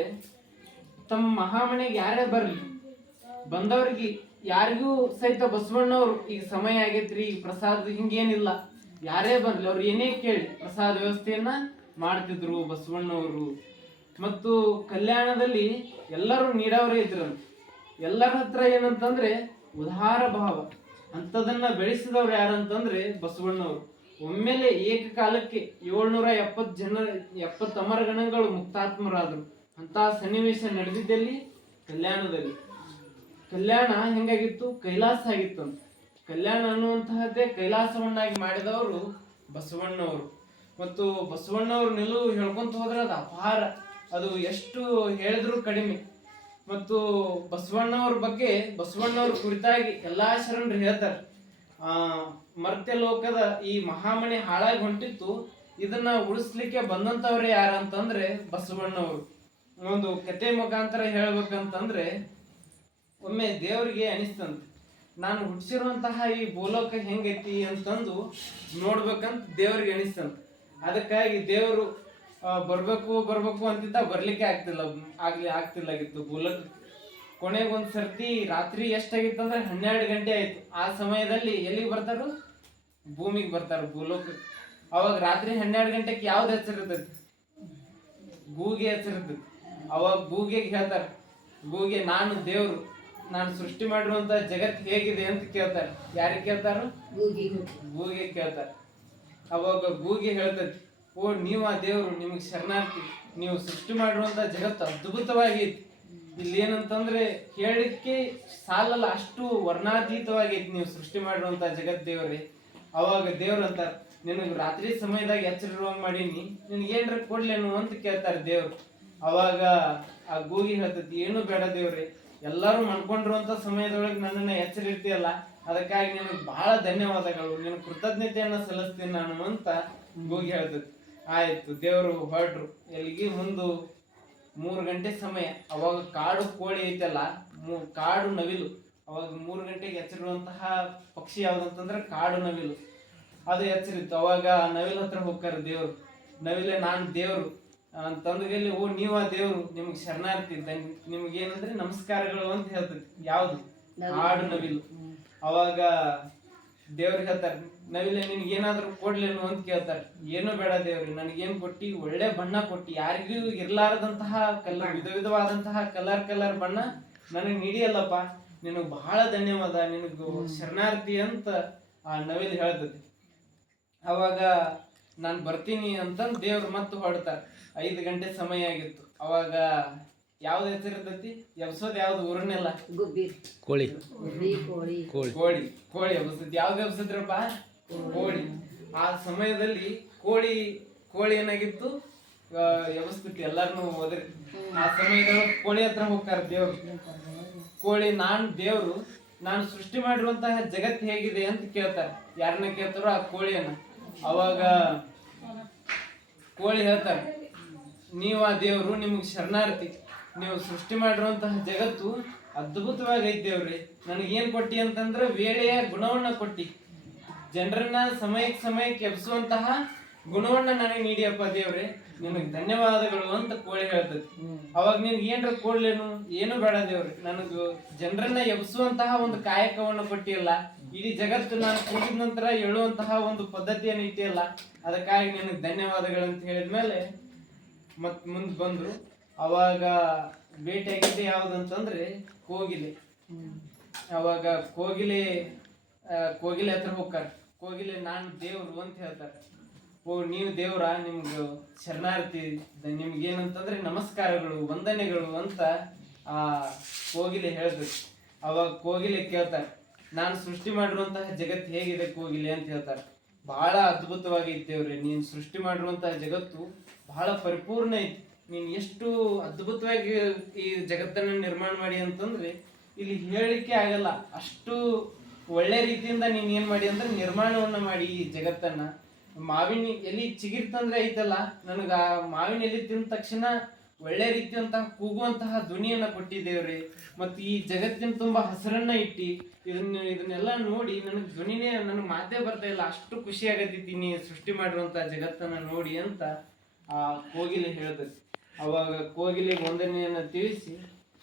ತಮ್ಮ ಮಹಾಮನೆಗೆ ಯಾರೇ ಬರ್ಲಿ ಬಂದವ್ರಿಗೆ ಯಾರಿಗೂ ಸಹಿತ ಬಸವಣ್ಣವ್ರು ಈಗ ಸಮಯ ಆಗೈತ್ರಿ, ಈಗ ಪ್ರಸಾದ ಹಿಂಗೇನಿಲ್ಲ, ಯಾರೇ ಬರ್ಲಿ ಅವ್ರು ಏನೇ ಕೇಳಿ ಪ್ರಸಾದ ವ್ಯವಸ್ಥೆಯನ್ನ ಮಾಡ್ತಿದ್ರು ಬಸವಣ್ಣವರು. ಮತ್ತು ಕಲ್ಯಾಣದಲ್ಲಿ ಎಲ್ಲರೂ ನೀಡವರೇ ಇದ್ರಂತ. ಎಲ್ಲರ ಹತ್ರ ಏನಂತಂದ್ರೆ ಉದಾರ ಭಾವ ಅಂತದನ್ನ ಬೆಳೆಸಿದವ್ರು ಯಾರಂತಂದ್ರೆ ಬಸವಣ್ಣವರು. ಒಮ್ಮೆಲೆ ಏಕಕಾಲಕ್ಕೆ 770 ಅಮರಗಣಗಳು ಮುಕ್ತಾತ್ಮರಾದ್ರು. ಅಂತ ಸನ್ನಿವೇಶ ನಡೆದಿದ್ದಲ್ಲಿ ಕಲ್ಯಾಣದಲ್ಲಿ. ಕಲ್ಯಾಣ ಹೆಂಗಾಗಿತ್ತು? ಕೈಲಾಸ ಆಗಿತ್ತು ಅಂತ. ಕಲ್ಯಾಣ ಅನ್ನುವಂತಹದ್ದೇ ಕೈಲಾಸವನ್ನಾಗಿ ಮಾಡಿದವರು ಬಸವಣ್ಣವರು. ಮತ್ತು ಬಸವಣ್ಣವ್ರ ನಿಲುವು ಹೇಳ್ಕೊಂತ ಹೋದ್ರೆ ಅದು ಅಪಾರ, ಅದು ಎಷ್ಟು ಹೇಳಿದ್ರು ಕಡಿಮೆ. ಮತ್ತು ಬಸವಣ್ಣವ್ರ ಬಗ್ಗೆ, ಬಸವಣ್ಣವ್ರ ಕುರಿತಾಗಿ ಎಲ್ಲಾ ಶರಣರು ಹೇಳ್ತಾರೆ, ಮರ್ತ್ಯ ಲೋಕದ ಈ ಮಹಾಮನೆ ಹಾಳಾಗಿ ಹೊಂಟಿತ್ತು, ಇದನ್ನ ಉಳಿಸ್ಲಿಕ್ಕೆ ಬಂದಂತವ್ರೆ ಯಾರಂತಂದ್ರೆ ಬಸವಣ್ಣವರು. ಒಂದು ಕತೆ ಮುಖಾಂತರ ಹೇಳ್ಬೇಕಂತಂದ್ರೆ, ಒಮ್ಮೆ ದೇವರಿಗೆ ಅನಿಸ್ತಂತೆ, ನಾನು ಹುಟ್ಟಿಸಿರುವಂತಹ ಈ ಭೂಲೋಕ ಹೆಂಗೈತಿ ಅಂತಂದು ನೋಡ್ಬೇಕಂತ ದೇವ್ರಿಗೆ ಅನಿಸ್ತಂತೆ. ಅದಕ್ಕಾಗಿ ದೇವರು ಬರ್ಬೇಕು ಅಂತಿದ್ದ, ಬರ್ಲಿಕ್ಕೆ ಆಗ್ತಿಲ್ಲಾಗಿತ್ತು ಭೂಲೋಕ. ಕೊನೆಗೆ ಒಂದ್ ಸರ್ತಿ ರಾತ್ರಿ ಎಷ್ಟಾಗಿತ್ತು ಅಂದ್ರೆ 12 ಗಂಟೆ ಆಯ್ತು. ಆ ಸಮಯದಲ್ಲಿ ಎಲ್ಲಿಗೆ ಬರ್ತಾರು? ಭೂಮಿಗೆ ಬರ್ತಾರ, ಭೂಲೋಕಕ್ಕೆ. ಅವಾಗ ರಾತ್ರಿ 12 ಗಂಟೆಗೆ ಯಾವ್ದು ಹೆಸರಿರ್ತೈತಿ? ಗೂಗೆ ಹೆಸರಿರ್ತೈತಿ. ಅವಾಗ ಗೂಗೆಗೆ ಹೇಳ್ತಾರೆ, ಗೂಗೆ ನಾನು ದೇವ್ರು, ನಾನು ಸೃಷ್ಟಿ ಮಾಡಿರುವಂತ ಜಗತ್ ಹೇಗಿದೆ ಅಂತ ಕೇಳ್ತಾರೆ. ಯಾರಿಗೆ ಕೇಳ್ತಾರ? ಗೂಗೆ ಕೇಳ್ತಾರೆ. ಅವಾಗ ಗೂಗೆ ಹೇಳ್ತೈತಿ, ಓ ನೀವ ದೇವ್ರು, ನಿಮಗ್ ಶರಣಾರ್ಥಿ, ನೀವು ಸೃಷ್ಟಿ ಮಾಡಿರುವಂತ ಜಗತ್ತು ಅದ್ಭುತವಾಗೈತಿ. ಇಲ್ಲಿ ಏನಂತಂದ್ರೆ ಹೇಳಿಕ್ಕೆ ಸಾಲಲ್ಲ, ಅಷ್ಟು ವರ್ಣಾತೀತವಾಗೈತಿ ನೀವು ಸೃಷ್ಟಿ ಮಾಡಿರುವಂತ ಜಗತ್ ದೇವ್ರೆ. ಅವಾಗ ದೇವ್ರ ಅಂತಾರ, ನಿನಗ್ ರಾತ್ರಿ ಸಮಯದಾಗ ಎಚ್ಚರಿರುವಂಗ್ ಮಾಡೀನಿ, ನಿನ್ಗೇನ್ರ ಕೊಡ್ಲೇನು ಅಂತ ಕೇಳ್ತಾರೆ ದೇವ್ರು. ಅವಾಗ ಆ ಗೂಗಿ ಹೇಳ್ತೈತಿ, ಏನು ಬೇಡ ದೇವ್ರೆ, ಎಲ್ಲರೂ ಮನ್ಕೊಂಡಿರುವಂತ ಸಮಯದೊಳಗೆ ನನ್ನನ್ನ ಎಚ್ಚರಿರ್ತೀಯಲ್ಲ, ಅದಕ್ಕಾಗಿ ನಿನಗೆ ಬಹಳ ಧನ್ಯವಾದಗಳು, ನಿನ್ನ ಕೃತಜ್ಞತೆಯನ್ನ ಸಲ್ಲಿಸ್ತೀನಿ ನಾನು ಅಂತ ಗೂಗಿ ಹೇಳ್ತೈತಿ. ಆಯ್ತು, ದೇವರು ಹೊರಟ್ರು. ಎಲ್ಲಿಗೆ? ಮುಂದು 3 ಗಂಟೆ ಸಮಯ. ಅವಾಗ ಕಾಡು ಕೋಳಿ ಐತಲ್ಲ, ಕಾಡು ನವಿಲು. ಅವಾಗ 3 ಗಂಟೆಗೆ ಎಚ್ಚರಿರುವಂತಹ ಪಕ್ಷಿ ಯಾವ್ದಂತಂದ್ರೆ ಕಾಡು ನವಿಲು. ಅದು ಎಚ್ಚರಿತ್ತು. ಅವಾಗ ನವಿಲ್ ಹತ್ರ ಹೋಗ್ತಾರ ದೇವ್ರು. ನವಿಲೆ ನಾನು ದೇವ್ರು ಅಂತಂದ್ರಲ್ಲಿ, ಓ ನೀವ ದೇವ್ರು, ನಿಮ್ಗೆ ಶರಣಾರ್ಥಿ, ನಿಮ್ಗೆ ಏನಂದ್ರೆ ನಮಸ್ಕಾರಗಳು ಅಂತ ಹೇಳ್ತೈತಿ. ಯಾವ್ದು? ಆಡು ನವಿಲು. ಅವಾಗ ದೇವ್ರಿಗೆ ಹೇಳ್ತಾರೆ, ನವಿಲೆ ನಿನ್ಗೆ ಏನಾದ್ರು ಕೊಡ್ಲೇನು ಅಂತ ಕೇಳ್ತಾರೆ. ಏನು ಬೇಡ ದೇವ್ರಿ, ನನಗೇನ್ ಕೊಟ್ಟಿ? ಒಳ್ಳೆ ಬಣ್ಣ ಕೊಟ್ಟಿ, ಯಾರಿಗೂ ಇರ್ಲಾರದಂತಹ ಕಲರ್, ವಿಧವಾದಂತಹ ಕಲರ್ ಬಣ್ಣ ನನಗ್ ನೀಡಿಯಲ್ಲಪ್ಪ, ನಿನಗ್ ಬಹಳ ಧನ್ಯವಾದ, ನಿನಗೂ ಶರಣಾರ್ಥಿ ಅಂತ ಆ ನವಿಲ್ ಹೇಳ್ತೈತಿ. ಅವಾಗ ನಾನು ಬರ್ತೀನಿ ಅಂತಂದು ದೇವ್ರು ಮತ್ತೆ ಹೊರಡ್ತಾರೆ. 5 ಗಂಟೆ ಸಮಯ ಆಗಿತ್ತು. ಅವಾಗ ಯಾವ್ದು ಹೆಸರಿರ್ತೈತಿ? ಎಬ್ಸೋದ್ ಯಾವ್ದು? ಊರನ್ನೆಲ್ಲ ಕೋಳಿ ಕೋಳಿ ಎಬ್ಸದ್. ಯಾವ್ದು ಎಬ್ಸದ್ರಪ್ಪ? ಕೋಳಿ. ಆ ಸಮಯದಲ್ಲಿ ಕೋಳಿ ಏನಾಗಿತ್ತು? ಎಬ್ಸ್ತೈತಿ, ಎಲ್ಲಾರನು ಹೋದ್ರಿ. ಆ ಸಮಯದಲ್ಲಿ ಕೋಳಿ ಹತ್ರ ಹೋಗ್ತಾರೆ ದೇವ್ರು. ಕೋಳಿ, ನಾನು ದೇವ್ರು, ನಾನು ಸೃಷ್ಟಿ ಮಾಡಿರುವಂತಹ ಜಗತ್ ಹೇಗಿದೆ ಅಂತ ಕೇಳ್ತಾರೆ. ಯಾರನ್ನ ಕೇಳ್ತಾರೋ? ಆ ಕೋಳಿಯನ್ನ. ಅವಾಗ ಕೋಳಿ ಹೇಳ್ತಾರೆ, ನೀವು ಆ ದೇವ್ರು, ನಿಮ್ಗೆ ಶರಣಾರ್ಥಿ, ನೀವು ಸೃಷ್ಟಿ ಮಾಡಿರುವಂತಹ ಜಗತ್ತು ಅದ್ಭುತವಾಗೈತಿ ದೇವ್ರಿ. ನನಗೇನ್ ಕೊಟ್ಟಿ ಅಂತಂದ್ರೆ ವೇಳೆಯ ಗುಣವನ್ನ ಕೊಟ್ಟಿ, ಜನರನ್ನ ಸಮಯಕ್ಕೆ ಎಬ್ಸುವಂತಹ ಗುಣವನ್ನ ನನಗೆ ನೀಡಿಯಪ್ಪ ದೇವ್ರೆ, ನಿನಗೆ ಧನ್ಯವಾದಗಳು ಅಂತ ಕೋಳಿ ಹೇಳ್ತೈತಿ. ಅವಾಗ ನಿನ್ಗೆ ಏನ್ರ ಕೊಡ್ಲೇನು? ಏನು ಬೇಡ ದೇವ್ರಿ, ನನಗೂ ಜನರನ್ನ ಎಬ್ಸುವಂತಹ ಒಂದು ಕಾಯಕವನ್ನು ಕೊಟ್ಟಿಯಲ್ಲ, ಇಡೀ ಜಗತ್ತು ನಾನು ಕೂಗಿದ ನಂತರ ಹೇಳುವಂತಹ ಒಂದು ಪದ್ಧತಿಯನ್ನು ಇಟ್ಟಿಯಲ್ಲ, ಅದಕ್ಕಾಗಿ ನಿನಗೆ ಧನ್ಯವಾದಗಳು ಅಂತ ಹೇಳಿದ್ಮೇಲೆ ಮತ್ ಮುಂದೆ ಬಂದ್ರು. ಅವಾಗ ಭೇಟಿಯಾಗಿದ್ದೆ ಯಾವ್ದಂತಂದ್ರೆ ಕೋಗಿಲೆ. ಅವಾಗ ಕೋಗಿಲೆ ಹತ್ರ ಹೋಗ್ತಾರೆ. ಕೋಗಿಲೆ, ನಾನು ದೇವ್ರು ಅಂತ ಹೇಳ್ತಾರೆ. ಓ ನೀವು ದೇವ್ರ, ನಿಮ್ಗೆ ಶರಣಾರ್ಥಿ, ನಿಮ್ಗೇನಂತಂದ್ರೆ ನಮಸ್ಕಾರಗಳು, ವಂದನೆಗಳು ಅಂತ ಆ ಕೋಗಿಲೆ ಹೇಳ್ಬೇಕು. ಅವಾಗ ಕೋಗಿಲೆ ಕೇಳ್ತಾರೆ, ನಾನು ಸೃಷ್ಟಿ ಮಾಡಿರುವಂತಹ ಜಗತ್ತು ಹೇಗಿದೆ ಕೋಗಿಲೆ ಅಂತ ಹೇಳ್ತಾರೆ. ಬಹಳ ಅದ್ಭುತವಾಗಿ ದೇವ್ರಿ, ನೀನು ಸೃಷ್ಟಿ ಮಾಡಿರುವಂತಹ ಜಗತ್ತು ಬಹಳ ಪರಿಪೂರ್ಣ ಐತಿ. ನೀನ್ ಎಷ್ಟು ಅದ್ಭುತವಾಗಿ ಈ ಜಗತ್ತನ್ನ ನಿರ್ಮಾಣ ಮಾಡಿ ಅಂತಂದ್ರೆ ಇಲ್ಲಿ ಹೇಳಲಿಕ್ಕೆ ಆಗಲ್ಲ. ಅಷ್ಟು ಒಳ್ಳೆ ರೀತಿಯಿಂದ ನೀನ್ ಏನ್ ಮಾಡಿ ಅಂದ್ರೆ ನಿರ್ಮಾಣವನ್ನ ಮಾಡಿ ಈ ಜಗತ್ತನ್ನ. ಮಾವಿನ ಎಲಿ ಚಿಗಿರ್ತಂದ್ರೆ ಐತಲ್ಲ, ನನಗ ಆ ಮಾವಿನ ಎಲಿ ತಿಂದ ತಕ್ಷಣ ಒಳ್ಳೆ ರೀತಿಯಂತಹ ಕೂಗುವಂತಹ ಧ್ವನಿಯನ್ನ ಕೊಟ್ಟಿದ್ದೇವ್ರಿ. ಮತ್ ಈ ಜಗತ್ತಿನ ತುಂಬಾ ಹಸರನ್ನ ಇಟ್ಟಿ ಇದನ್ನೆಲ್ಲ ನೋಡಿ ನನಗ್ ಧ್ವನಿನೇ, ನನಗ್ ಮಾತೇ ಬರ್ತಾ ಇಲ್ಲ, ಅಷ್ಟು ಖುಷಿ ಆಗತೈತಿ ನೀ ಸೃಷ್ಟಿ ಮಾಡಿರುವಂತಹ ಜಗತ್ತನ್ನ ನೋಡಿ ಅಂತ ಆ ಕೋಗಿಲೆ ಹೇಳ್ತೈತಿ. ಅವಾಗ ಕೋಗಿಲೆಗೆ ವಂದನೆಯನ್ನ ತಿಳಿಸಿ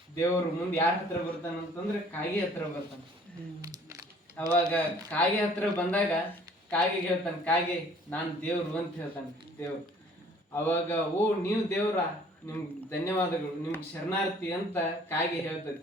ದೇವರು ಮುಂದೆ ಯಾರ ಹತ್ರ ಬರ್ತಾನಂತಂದ್ರೆ ಕಾಗೆ ಹತ್ರ ಬರ್ತಾನ. ಅವಾಗ ಕಾಗೆ ಹತ್ರ ಬಂದಾಗ ಕಾಗೆ ಹೇಳ್ತಾನೆ, ಕಾಗೆ ನಾನು ದೇವ್ರು ಅಂತ ಹೇಳ್ತಾನೆ ದೇವ್ರು. ಅವಾಗ ಓ ನೀವು ದೇವ್ರ, ನಿಮ್ಗೆ ಧನ್ಯವಾದಗಳು, ನಿಮ್ಗೆ ಶರಣಾರ್ಥಿ ಅಂತ ಕಾಗೆ ಹೇಳ್ತದೆ.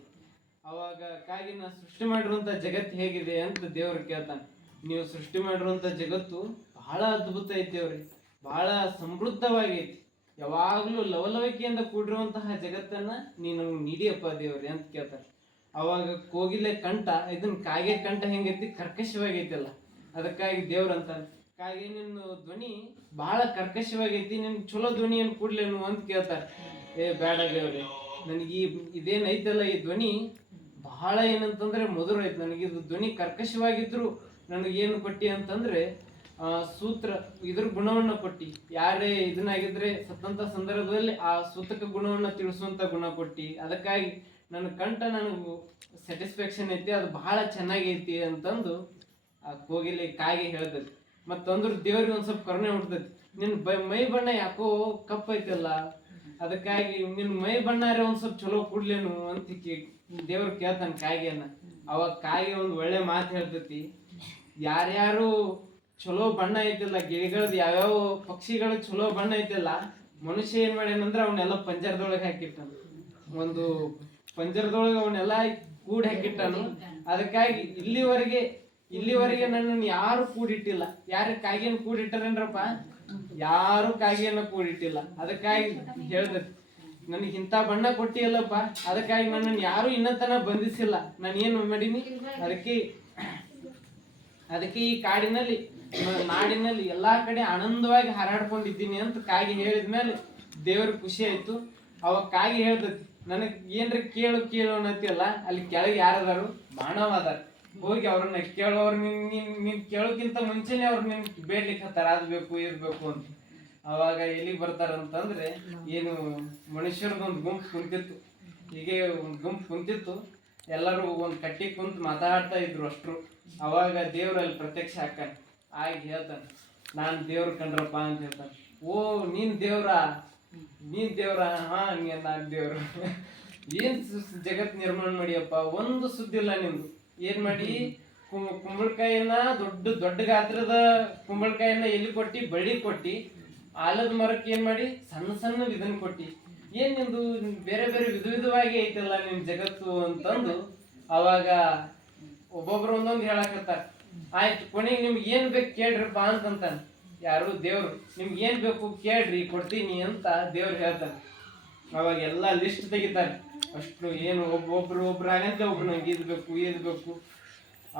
ಅವಾಗ ಕಾಗಿನ ಸೃಷ್ಟಿ ಮಾಡಿರುವಂತ ಜಗತ್ತು ಹೇಗಿದೆ ಅಂತ ದೇವ್ರು ಕೇಳ್ತಾನೆ. ನೀವು ಸೃಷ್ಟಿ ಮಾಡಿರುವಂತ ಜಗತ್ತು ಬಹಳ ಅದ್ಭುತ ಐತಿ ದೇವ್ರಿ, ಬಹಳ ಸಮೃದ್ಧವಾಗೈತಿ, ಯಾವಾಗ್ಲೂ ಲವಲವಿಕೆಯಿಂದ ಕೂಡಿರುವಂತಹ ಜಗತ್ತನ್ನ ನೀನು ನೀಡಿಯಪ್ಪ ದೇವ್ರಿ ಅಂತ ಕೇಳ್ತಾರೆ. ಅವಾಗ ಕೋಗಿಲೆ ಕಂಠ, ಇದನ್ ಕಾಗೆ ಕಂಠ ಹೆಂಗೈತಿ? ಕರ್ಕಶವಾಗೈತಲ್ಲ, ಅದಕ್ಕಾಗಿ ದೇವ್ರ ಅಂತ ಕಾಗೆ ನಿನ್ನ ಧ್ವನಿ ಬಹಳ ಕರ್ಕಶವಾಗೈತಿ, ನಿನ್ ಚಲೋ ಧ್ವನಿ ಏನ್ ಕೂಡ್ಲೇನು ಅಂತ ಕೇಳ್ತಾರೆ. ಬೇಡ ದೇವ್ರಿ, ನನಗೆ ಇದೇನೈತಲ್ಲ ಈ ಧ್ವನಿ ಬಹಳ ಏನಂತಂದ್ರೆ ಮಧುರ ಐತಿ, ನನಗಿದು ಧ್ವನಿ ಕರ್ಕಶವಾಗಿದ್ರು ನನಗೇನು ಕೊಟ್ಟಿ ಅಂತಂದ್ರೆ ಸೂತ್ರ, ಇದ್ರ ಗುಣವನ್ನ ಕೊಟ್ಟಿ. ಯಾರೇ ಇದನ್ನಾಗಿದ್ರೆ ಸತ್ತಂತ ಸಂದರ್ಭದಲ್ಲಿ ಆ ಸೂತಕ ಗುಣವನ್ನ ತಿಳಿಸುವಂತ ಗುಣ ಕೊಟ್ಟಿ, ಅದಕ್ಕಾಗಿ ನನ್ನ ಕಂಠ ನನಗೂ ಸ್ಯಾಟಿಸ್ಫ್ಯಾಕ್ಷನ್ ಐತಿ, ಅದು ಬಹಳ ಚೆನ್ನಾಗೈತಿ ಅಂತಂದು ಆ ಕೋಗಿಲೆ ಕಾಗೆ ಹೇಳ್ತೈತಿ. ಮತ್ತಂದ್ರ ದೇವ್ರಿಗೆ ಒಂದ್ ಸ್ವಲ್ಪ ಕರುಣೆ ಹುಡ್ತೈತಿ, ನಿನ್ ಮೈ ಬಣ್ಣ ಯಾಕೋ ಕಪ್ಪ ಐತಲ್ಲ, ಅದಕ್ಕಾಗಿ ನಿನ್ ಮೈ ಬಣ್ಣಾರೆ ಒಂದ್ ಸ್ವಲ್ಪ ಚಲೋ ಕೂಡ್ಲೇನು ಅಂತ ದೇವ್ರ ಕೇಳ್ತಾನ ಕಾಗೆಯನ್ನ. ಅವಾಗ ಕಾಗೆ ಒಂದ್ ಒಳ್ಳೆ ಮಾತು ಹೇಳ್ತೈತಿ, ಯಾರ್ಯಾರು ಚಲೋ ಬಣ್ಣ ಐತಿಲ್ಲ, ಗಿಳಿಗಳದ್ ಯಾವ್ಯಾವ ಪಕ್ಷಿಗಳ ಚಲೋ ಬಣ್ಣ ಐತಿಲ್ಲ, ಮನುಷ್ಯ ಏನ್ ಮಾಡ್ಯಾನಂದ್ರ ಅವನ್ನೆಲ್ಲ ಪಂಜರದೊಳಗೆ ಹಾಕಿಟ್ಟಾನ, ಒಂದು ಪಂಜರದೊಳಗೆ ಅವನ್ನೆಲ್ಲ ಕೂಡಿ ಹಾಕಿಟ್ಟಾನು. ಅದಕ್ಕಾಗಿ ಇಲ್ಲಿವರೆಗೆ ನನ್ನನ್ನು ಯಾರು ಕೂಡಿಟ್ಟಿಲ್ಲ. ಯಾರು ಕಾಗೆಯನ್ನು ಕೂಡಿಟ್ಟಾರೇನ್ರಪ್ಪ? ಯಾರು ಕಾಗೆಯನ್ನು ಕೂಡಿಟ್ಟಿಲ್ಲ. ಅದಕ್ಕಾಗಿ ಹೇಳ್ದೈತಿ, ನನಗೆ ಇಂಥ ಬಣ್ಣ ಕೊಟ್ಟಿಯಲ್ಲಪ್ಪ, ಅದಕ್ಕಾಗಿ ನನ್ನನ್ನು ಯಾರು ಇನ್ನತನ ಬಂಧಿಸಿಲ್ಲ. ನಾನು ಏನು ಮಾಡೀನಿ, ಅದಕ್ಕೆ ಈ ಕಾಡಿನಲ್ಲಿ ನಾಡಿನಲ್ಲಿ ಎಲ್ಲಾ ಕಡೆ ಆನಂದವಾಗಿ ಹಾರಾಡ್ಕೊಂಡಿದ್ದೀನಿ ಅಂತ ಕಾಗೆ ಹೇಳಿದ್ಮೇಲೆ ದೇವ್ರ ಖುಷಿ ಆಯ್ತು. ಅವಾಗ ಕಾಗೆ ಹೇಳ್ತೈತಿ, ನನಗ್ ಏನ್ರ ಕೇಳು ಅನ್ನತಿಯಲ್ಲ, ಅಲ್ಲಿ ಕೆಳಗೆ ಯಾರದಾರು? ಮಾನವ ಅದಾರ, ಹೋಗಿ ಅವ್ರನ್ನ ಕೇಳೋರು. ನೀನ್ ಕೇಳೋಕ್ಕಿಂತ ಮುಂಚೆನೆ ಅವ್ರು ನಿನ್ ಬೇಡ್ಲಿಕ್ಕೆ ಹತ್ತಾರ, ಅದು ಬೇಕು ಇದು ಬೇಕು ಅಂತ. ಅವಾಗ ಎಲ್ಲಿಗೆ ಬರ್ತಾರಂತಂದ್ರೆ, ಏನು ಮನುಷ್ಯರದೊಂದು ಗುಂಪು ಕುಂತಿತ್ತು, ಹೀಗೆ ಒಂದು ಗುಂಪು ಕುಂತಿತ್ತು, ಎಲ್ಲರೂ ಒಂದು ಕಟ್ಟಿ ಕುಂತು ಮಾತಾಡ್ತಾ ಇದ್ರು ಅಷ್ಟ್ರು. ಅವಾಗ ದೇವ್ರಲ್ಲಿ ಪ್ರತ್ಯಕ್ಷ ಹಾಕಾನ. ಆಗಿ ಹೇಳ್ತಾನೆ, ನಾನ್ ದೇವ್ರ ಕಂಡ್ರಪ್ಪ ಅಂತ ಹೇಳ್ತಾನೆ. ಓ ನೀನ್ ದೇವ್ರ, ಹಾ ನಾನ್ ದೇವ್ರ. ಏನ್ ಜಗತ್ ನಿರ್ಮಾಣ ಮಾಡಿಯಪ್ಪ, ಒಂದು ಸುದ್ದಿ ಇಲ್ಲ ನಿಮ್ದು. ಏನ್ ಮಾಡಿ ಕುಂಬಳಕಾಯಿನ ದೊಡ್ಡ ಗಾತ್ರದ ಕುಂಬಳಕಾಯಿನ ಎಲ್ಲಿ ಕೊಟ್ಟಿ, ಬಳ್ಳಿ ಕೊಟ್ಟಿ, ಆಲದ ಮರಕ್ಕೆ ಏನ್ ಮಾಡಿ ಸಣ್ಣ ಇದನ್ ಕೊಟ್ಟಿ. ಏನ್ ನಿಮ್ದು ಬೇರೆ ಬೇರೆ ವಿಧವಾಗಿ ಐತಲ್ಲ ನಿಮ್ ಜಗತ್ತು ಅಂತಂದು ಅವಾಗ ಒಬ್ಬೊಬ್ರು ಒಂದೊಂದು ಹೇಳಕತ್ತಾರ. ಆಯ್ತು, ಕೊನೆಗೆ ನಿಮ್ಗೆ ಏನ್ ಬೇಕು ಕೇಳ್ರಿಪ್ಪ ಅಂತಂತಾನ ಯಾರು ದೇವ್ರು. ನಿಮ್ಗೆ ಏನ್ ಬೇಕು ಕೇಳ್ರಿ ಕೊಡ್ತೀನಿ ಅಂತ ದೇವ್ರು ಹೇಳ್ತಾನೆ. ಅವಾಗ ಎಲ್ಲಾ ಲಿಸ್ಟ್ ತೆಗಿತಾರೆ. ಅಷ್ಟು ಏನು ಒಬ್ರು ಆಗಂತ ಒಬ್ರು ನಂಗೆ ಇದ್ ಬೇಕು.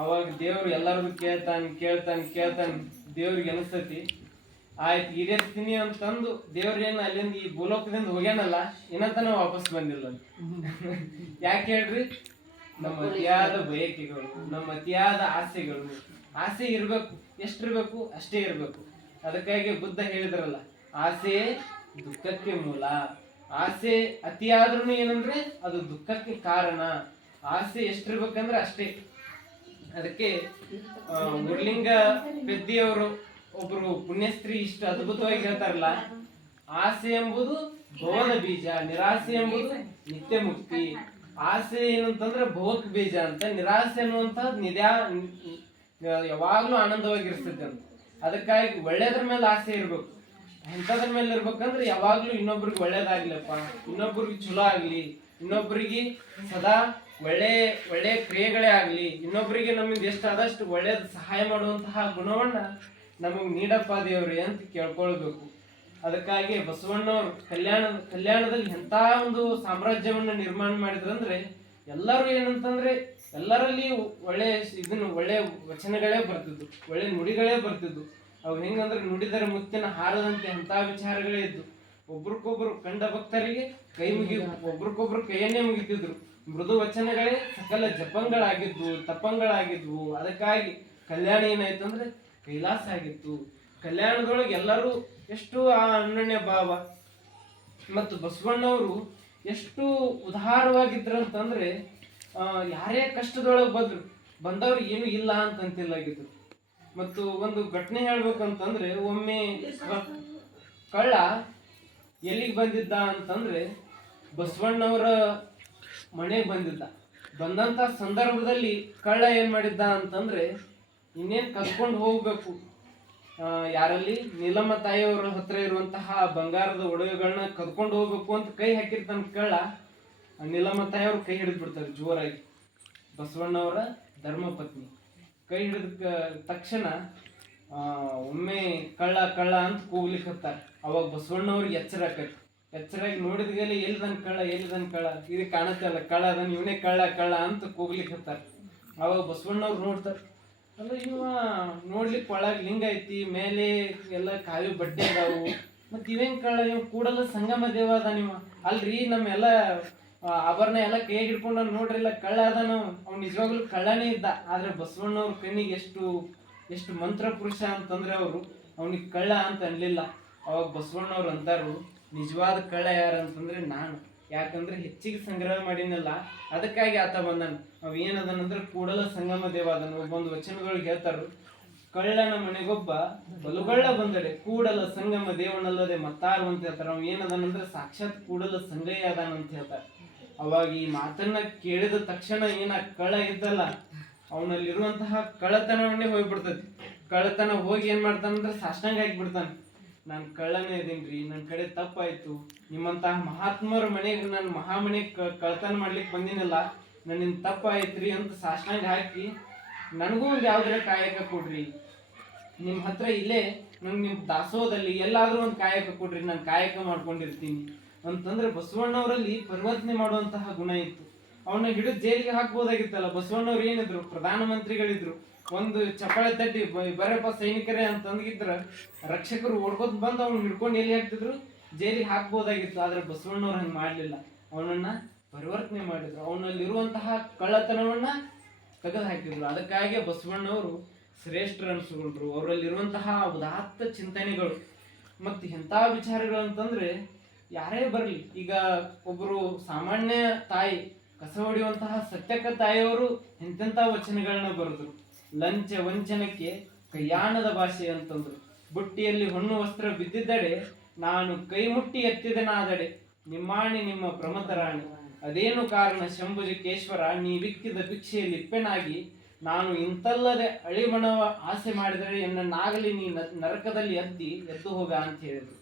ಅವಾಗ ದೇವ್ರು ಎಲ್ಲರಿಗೂ ಕೇಳ್ತಾನೆ. ದೇವ್ರಿಗೆ ಅನಿಸ್ತತಿ, ಆಯ್ತು ಈಡೇರ್ತೀನಿ ಅಂತಂದು ದೇವ್ರೇನು ಅಲ್ಲಿಂದ ಈ ಭೂಲೋಕದಿಂದ ಹೋಗ್ಯಾನಲ್ಲ, ಇನ್ನತನ ವಾಪಸ್ ಬಂದಿಲ್ಲ. ಯಾಕೆ ಹೇಳ್ರಿ? ನಮ್ಮ ಅತಿಯಾದ ಬಯಕೆಗಳು, ನಮ್ಮ ಅತಿಯಾದ ಆಸೆಗಳು. ಆಸೆ ಇರ್ಬೇಕು, ಎಷ್ಟಿರ್ಬೇಕು ಅಷ್ಟೇ ಇರ್ಬೇಕು. ಅದಕ್ಕಾಗಿ ಬುದ್ಧ ಹೇಳಿದ್ರಲ್ಲ, ಆಸೆ ದುಃಖಕ್ಕೆ ಮೂಲ. ಆಸೆ ಅತಿಯಾದ್ರೂ ಏನಂದ್ರೆ ಅದು ದುಃಖಕ್ಕೆ ಕಾರಣ. ಆಸೆ ಎಷ್ಟಿರ್ಬೇಕಂದ್ರೆ ಅಷ್ಟೇ. ಅದಕ್ಕೆ ಮುರ್ಲಿಂಗ ಪೆದ್ದಿಯವರು ಒಬ್ರು ಪುಣ್ಯಸ್ತ್ರೀ ಇಷ್ಟು ಅದ್ಭುತವಾಗಿ ಹೇಳ್ತಾರಲ್ಲ, ಆಸೆ ಎಂಬುದು ಭವದ ಬೀಜ, ನಿರಾಸೆ ಎಂಬುದು ನಿತ್ಯ ಮುಕ್ತಿ. ಆಸೆ ಏನಂತಂದ್ರೆ ಭವಕ್ ಬೀಜ ಅಂತ, ನಿರಾಸೆ ಅನ್ನುವಂಥದ್ದು ಯಾವಾಗ್ಲೂ ಆನಂದವಾಗಿರ್ತೈತೆ ಅಂತ. ಅದಕ್ಕಾಗಿ ಒಳ್ಳೇದ್ರ ಮೇಲೆ ಆಸೆ ಇರ್ಬೇಕು. ಎಂಥದ್ರ ಮೇಲೆ ಇರ್ಬೇಕಂದ್ರೆ ಯಾವಾಗ್ಲೂ ಇನ್ನೊಬ್ರಿಗೆ ಒಳ್ಳೇದಾಗ್ಲಪ್ಪ, ಇನ್ನೊಬ್ರಿಗೆ ಚಲೋ ಆಗ್ಲಿ, ಇನ್ನೊಬ್ರಿಗೆ ಸದಾ ಒಳ್ಳೆ ಕ್ರಿಯೆಗಳೇ ಆಗ್ಲಿ, ಇನ್ನೊಬ್ರಿಗೆ ನಮ್ಮಿಂದ ಎಷ್ಟಾದಷ್ಟು ಒಳ್ಳೇದು ಸಹಾಯ ಮಾಡುವಂತಹ ಗುಣವನ್ನ ನಮಗ್ ನೀಡಪ್ಪ ದೇವ್ರಿ ಅಂತ ಕೇಳ್ಕೊಳ್ಬೇಕು. ಅದಕ್ಕಾಗಿ ಬಸವಣ್ಣವ್ರು ಕಲ್ಯಾಣದಲ್ಲಿ ಎಂತ ಒಂದು ಸಾಮ್ರಾಜ್ಯವನ್ನ ನಿರ್ಮಾಣ ಮಾಡಿದ್ರಂದ್ರೆ, ಎಲ್ಲರೂ ಏನಂತಂದ್ರೆ ಎಲ್ಲರಲ್ಲಿ ಒಳ್ಳೆ ವಚನಗಳೇ ಬರ್ತಿದ್ವು, ಒಳ್ಳೆ ನುಡಿಗಳೇ ಬರ್ತಿದ್ವು. ಅವು ಹೆಂಗಂದ್ರೆ ನುಡಿದರೆ ಮುತ್ತಿನ ಹಾರದಂತೆ ಅಂತ ವಿಚಾರಗಳೇ ಇದ್ದು. ಒಬ್ರಿಗೊಬ್ರು ಕಂಡ ಭಕ್ತರಿಗೆ ಒಬ್ರಿಗೊಬ್ರು ಕೈಯನ್ನೇ ಮುಗಿತಿದ್ರು. ಮೃದು ವಚನಗಳೇ ಸಕಲ ಜಪಂಗಳಾಗಿದ್ವು, ತಪಂಗಳಾಗಿದ್ವು. ಅದಕ್ಕಾಗಿ ಕಲ್ಯಾಣ ಏನಾಯ್ತು ಅಂದ್ರೆ ಕೈಲಾಸ ಆಗಿತ್ತು. ಕಲ್ಯಾಣದೊಳಗೆ ಎಲ್ಲರೂ ಎಷ್ಟು ಆ ಅನನ್ಯ ಭಾವ. ಮತ್ತು ಬಸವಣ್ಣವರು ಎಷ್ಟು ಉದಾರವಾಗಿದ್ರು ಅಂತಂದ್ರೆ, ಯಾರೇ ಕಷ್ಟದೊಳಗೆ ಬಂದವ್ರು ಏನು ಇಲ್ಲ ಅಂತಂತಿಲ್ಲಾಗಿದ್ರು. ಮತ್ತು ಒಂದು ಘಟನೆ ಹೇಳ್ಬೇಕಂತಂದ್ರೆ, ಒಮ್ಮೆ ಕಳ್ಳ ಎಲ್ಲಿಗೆ ಬಂದಿದ್ದ ಅಂತಂದ್ರೆ ಬಸವಣ್ಣವರ ಮನೆಗೆ ಬಂದಂತ ಸಂದರ್ಭದಲ್ಲಿ ಕಳ್ಳ ಏನ್ ಮಾಡಿದ್ದ ಅಂತಂದ್ರೆ, ಇನ್ನೇನ್ ಕದ್ಕೊಂಡು ಹೋಗ್ಬೇಕು, ಯಾರಲ್ಲಿ ನೀಲಮ್ಮ ತಾಯಿಯವರ ಹತ್ರ ಇರುವಂತಹ ಬಂಗಾರದ ಒಡವೆಗಳನ್ನ ಕದ್ಕೊಂಡು ಹೋಗ್ಬೇಕು ಅಂತ ಕೈ ಹಾಕಿರ್ತಾನ ಕಳ್ಳ. ನೀಲಮ್ಮ ತಾಯಿಯವ್ರು ಕೈ ಹಿಡಿದು ಬಿಡ್ತಾರೆ ಜೋರಾಗಿ. ಬಸವಣ್ಣವರ ಧರ್ಮಪತ್ನಿ ಕೈ ಹಿಡಿದ ತಕ್ಷಣ ಒಮ್ಮೆ ಕಳ್ಳ ಅಂತ ಕೂಗ್ಲಿಕ್ಕೆ ಹತ್ತಾರೆ. ಅವಾಗ ಬಸವಣ್ಣವ್ರಿಗೆ ಎಚ್ಚರ ಆಕೈತಿ. ಎಚ್ಚರಾಗಿ ನೋಡಿದ್ಗಲ್ಲಿ ಎಲ್ಲಿದನ್ ಕಳ್ಳ ಇದು ಕಾಣತ್ತಲ್ಲ, ಕಳ್ಳ ಅದನ್, ಇವನೇ ಕಳ್ಳ ಅಂತ ಕೂಗ್ಲಿಕ್ಕೆ ಹತ್ತಾರೆ. ಅವಾಗ ಬಸವಣ್ಣವ್ರು ನೋಡ್ತಾರೆ, ಅಲ್ಲ ಇವ ನೋಡ್ಲಿಕ್ಕೆ ಒಳಗೆ ಲಿಂಗ ಐತಿ, ಮೇಲೆ ಎಲ್ಲ ಕಾವಿ ಬಟ್ಟೆ ಅದಾವು, ಮತ್ ಇವೇನ್ ಕಳ್ಳ, ಇವ್ ಕೂಡಲ ಸಂಗಮ ದೇವ ಅದ. ನೀವು ಅಲ್ರಿ ನಮ್ಮೆಲ್ಲ ಆಭರಣ ಎಲ್ಲ ಕೈ ಹಿಡ್ಕೊಂಡ ನೋಡ್ರಿಲ್ಲ, ಕಳ್ಳ ಅದಾನು, ಅವ್ನು ನಿಜವಾಗ್ಲೂ ಕಳ್ಳನೇ ಇದ್ದ. ಆದ್ರೆ ಬಸವಣ್ಣವ್ರ ಕಣ್ಣಿಗೆ ಎಷ್ಟು ಮಂತ್ರ ಪುರುಷ ಅಂತಂದ್ರೆ ಅವರು ಅವನಿಗೆ ಕಳ್ಳ ಅಂತ ಅನ್ಲಿಲ್ಲ. ಅವಾಗ ಬಸವಣ್ಣವ್ರು ಅಂತಾರು, ನಿಜವಾದ ಕಳ್ಳ ಯಾರಂತಂದ್ರೆ ನಾನು, ಯಾಕಂದ್ರೆ ಹೆಚ್ಚಿಗೆ ಸಂಗ್ರಹ ಮಾಡಿನಲ್ಲ, ಅದಕ್ಕಾಗಿ ಆತ ಬಂದನು. ಅವ್ ಏನದನಂದ್ರೆ ಕೂಡಲ ಸಂಗಮ ದೇವ ಅದನ್ನು. ಒಬ್ಬೊಂದು ವಚನಗಳಿಗೆ ಹೇಳ್ತಾರು, ಕಳ್ಳನ ಮನೆಗೊಬ್ಬ ಬಲುಗಳ್ಳ ಬಂದಡೆ ಕೂಡಲ ಸಂಗಮ ದೇವನಲ್ಲದೆ ಮತ್ತಾರು ಅಂತ ಹೇಳ್ತಾರೆ. ಅವ್ ಏನದನಂದ್ರೆ ಸಾಕ್ಷಾತ್ ಕೂಡಲ ಸಂಗಯ್ಯ ಅದಾನ ಅಂತ ಹೇಳ್ತಾರೆ. ಅವಾಗ ಈ ಮಾತನ್ನ ಕೇಳಿದ ತಕ್ಷಣ ಕಳ್ಳ ಇದ್ದಲ್ಲ, ಅವನಲ್ಲಿರುವಂತಹ ಕಳ್ಳತನವನ್ನೇ ಹೋಗ್ಬಿಡ್ತೈತಿ. ಕಳ್ಳತನ ಹೋಗಿ ಏನ್ ಮಾಡ್ತಾನಂದ್ರೆ ಸಾಷ್ಟಾಂಗ ಹಾಕಿಬಿಡ್ತಾನೆ. ನಾನು ಕಳ್ಳನೇ ಇದೀನ್ರಿ, ನನ್ನ ಕಡೆ ತಪ್ಪಾಯ್ತು, ನಿಮ್ಮಂತಹ ಮಹಾತ್ಮರ ಮನೆಗೆ ನಾನು ಮಹಾಮನೆಗೆ ಕಳ್ಳತನ ಮಾಡ್ಲಿಕ್ಕೆ ಬಂದಿನಲ್ಲ, ನನ್ನಿಂದ ತಪ್ಪಾಯ್ತ್ರಿ ಅಂತ ಸಾಷ್ಟಾಂಗ ಹಾಕಿ, ನನಗೂ ಒಂದು ಯಾವ್ದಾರ ಕಾಯಕ ಕೊಡ್ರಿ, ನಿಮ್ಮ ಹತ್ರ ಇಲ್ಲೇ ನಂಗೆ ನಿಮ್ಮ ದಾಸೋಹದಲ್ಲಿ ಎಲ್ಲಾದ್ರೂ ಒಂದು ಕಾಯಕ ಕೊಡ್ರಿ, ನಾನು ಕಾಯಕ ಮಾಡ್ಕೊಂಡಿರ್ತೀನಿ ಅಂತಂದ್ರೆ ಬಸವಣ್ಣವರಲ್ಲಿ ಪರಿವರ್ತನೆ ಮಾಡುವಂತಹ ಗುಣ ಇತ್ತು. ಅವನ್ನ ಹಿಡಿದು ಜೈಲಿಗೆ ಹಾಕ್ಬೋದಾಗಿತ್ತಲ್ಲ. ಬಸವಣ್ಣವ್ರು ಏನಿದ್ರು, ಪ್ರಧಾನಮಂತ್ರಿಗಳಿದ್ರು, ಒಂದು ಚಪ್ಪಾಳೆ ತಟ್ಟಿ ಬರಪ್ಪ ಸೈನಿಕರೇ ಅಂತಂದಿದ್ರ ರಕ್ಷಕರು ಓಡ್ಕೋತ್ ಬಂದು ಅವ್ನು ಹಿಡ್ಕೊಂಡು ಎಲ್ಲಿ ಹಾಕ್ತಿದ್ರು, ಜೈಲಿಗೆ ಹಾಕ್ಬೋದಾಗಿತ್ತು. ಆದ್ರೆ ಬಸವಣ್ಣವ್ರು ಹಂಗೆ ಮಾಡ್ಲಿಲ್ಲ, ಅವನನ್ನ ಪರಿವರ್ತನೆ ಮಾಡಿದ್ರು, ಅವನಲ್ಲಿರುವಂತಹ ಕಳ್ಳತನವನ್ನ ತೆಗೆದು ಹಾಕಿದ್ರು. ಅದಕ್ಕಾಗಿ ಬಸವಣ್ಣವರು ಶ್ರೇಷ್ಠರು ಅನ್ಸ್ಕೊಂಡ್ರು. ಅವರಲ್ಲಿರುವಂತಹ ಉದಾತ್ತ ಚಿಂತನೆಗಳು ಮತ್ತು ಎಂಥ ವಿಚಾರಗಳು ಅಂತಂದ್ರೆ, ಯಾರೇ ಬರಲಿ, ಈಗ ಒಬ್ಬರು ಸಾಮಾನ್ಯ ತಾಯಿ ಕಸ ಹೊಡೆಯುವಂತಹ ಸತ್ಯಕ್ಕ ತಾಯಿಯವರು ಎಂತೆಂಥ ವಚನಗಳನ್ನ ಬರೆದ್ರು. ಲಂಚ ವಂಚನಕ್ಕೆ ಕೈಯಾಣದ ಭಾಷೆ ಅಂತಂದ್ರು. ಬುಟ್ಟಿಯಲ್ಲಿ ಹೊನ್ನು ವಸ್ತ್ರ ಬಿದ್ದಿದ್ದಡೆ ನಾನು ಕೈ ಮುಟ್ಟಿ ಎತ್ತಿದೆನಾದಡೆ ನಿಮ್ಮಾಣಿ ನಿಮ್ಮ ಪ್ರಮತರಾಣಿ ಅದೇನು ಕಾರಣ ಶಂಭುಜಕೇಶ್ವರ ನೀವಿಕ್ಕಿದ ಭಿಕ್ಷೆಯಲ್ಲಿ ಇಪ್ಪೆನಾಗಿ ನಾನು ಇಂತಲ್ಲದೆ ಅಳಿಮಣವ ಆಸೆ ಮಾಡಿದರೆ ಎನ್ನನ್ನಾಗಲಿ ನೀ ನರಕದಲ್ಲಿ ಎದ್ದು ಹೋಗ ಅಂತ ಹೇಳಿದ್ರು.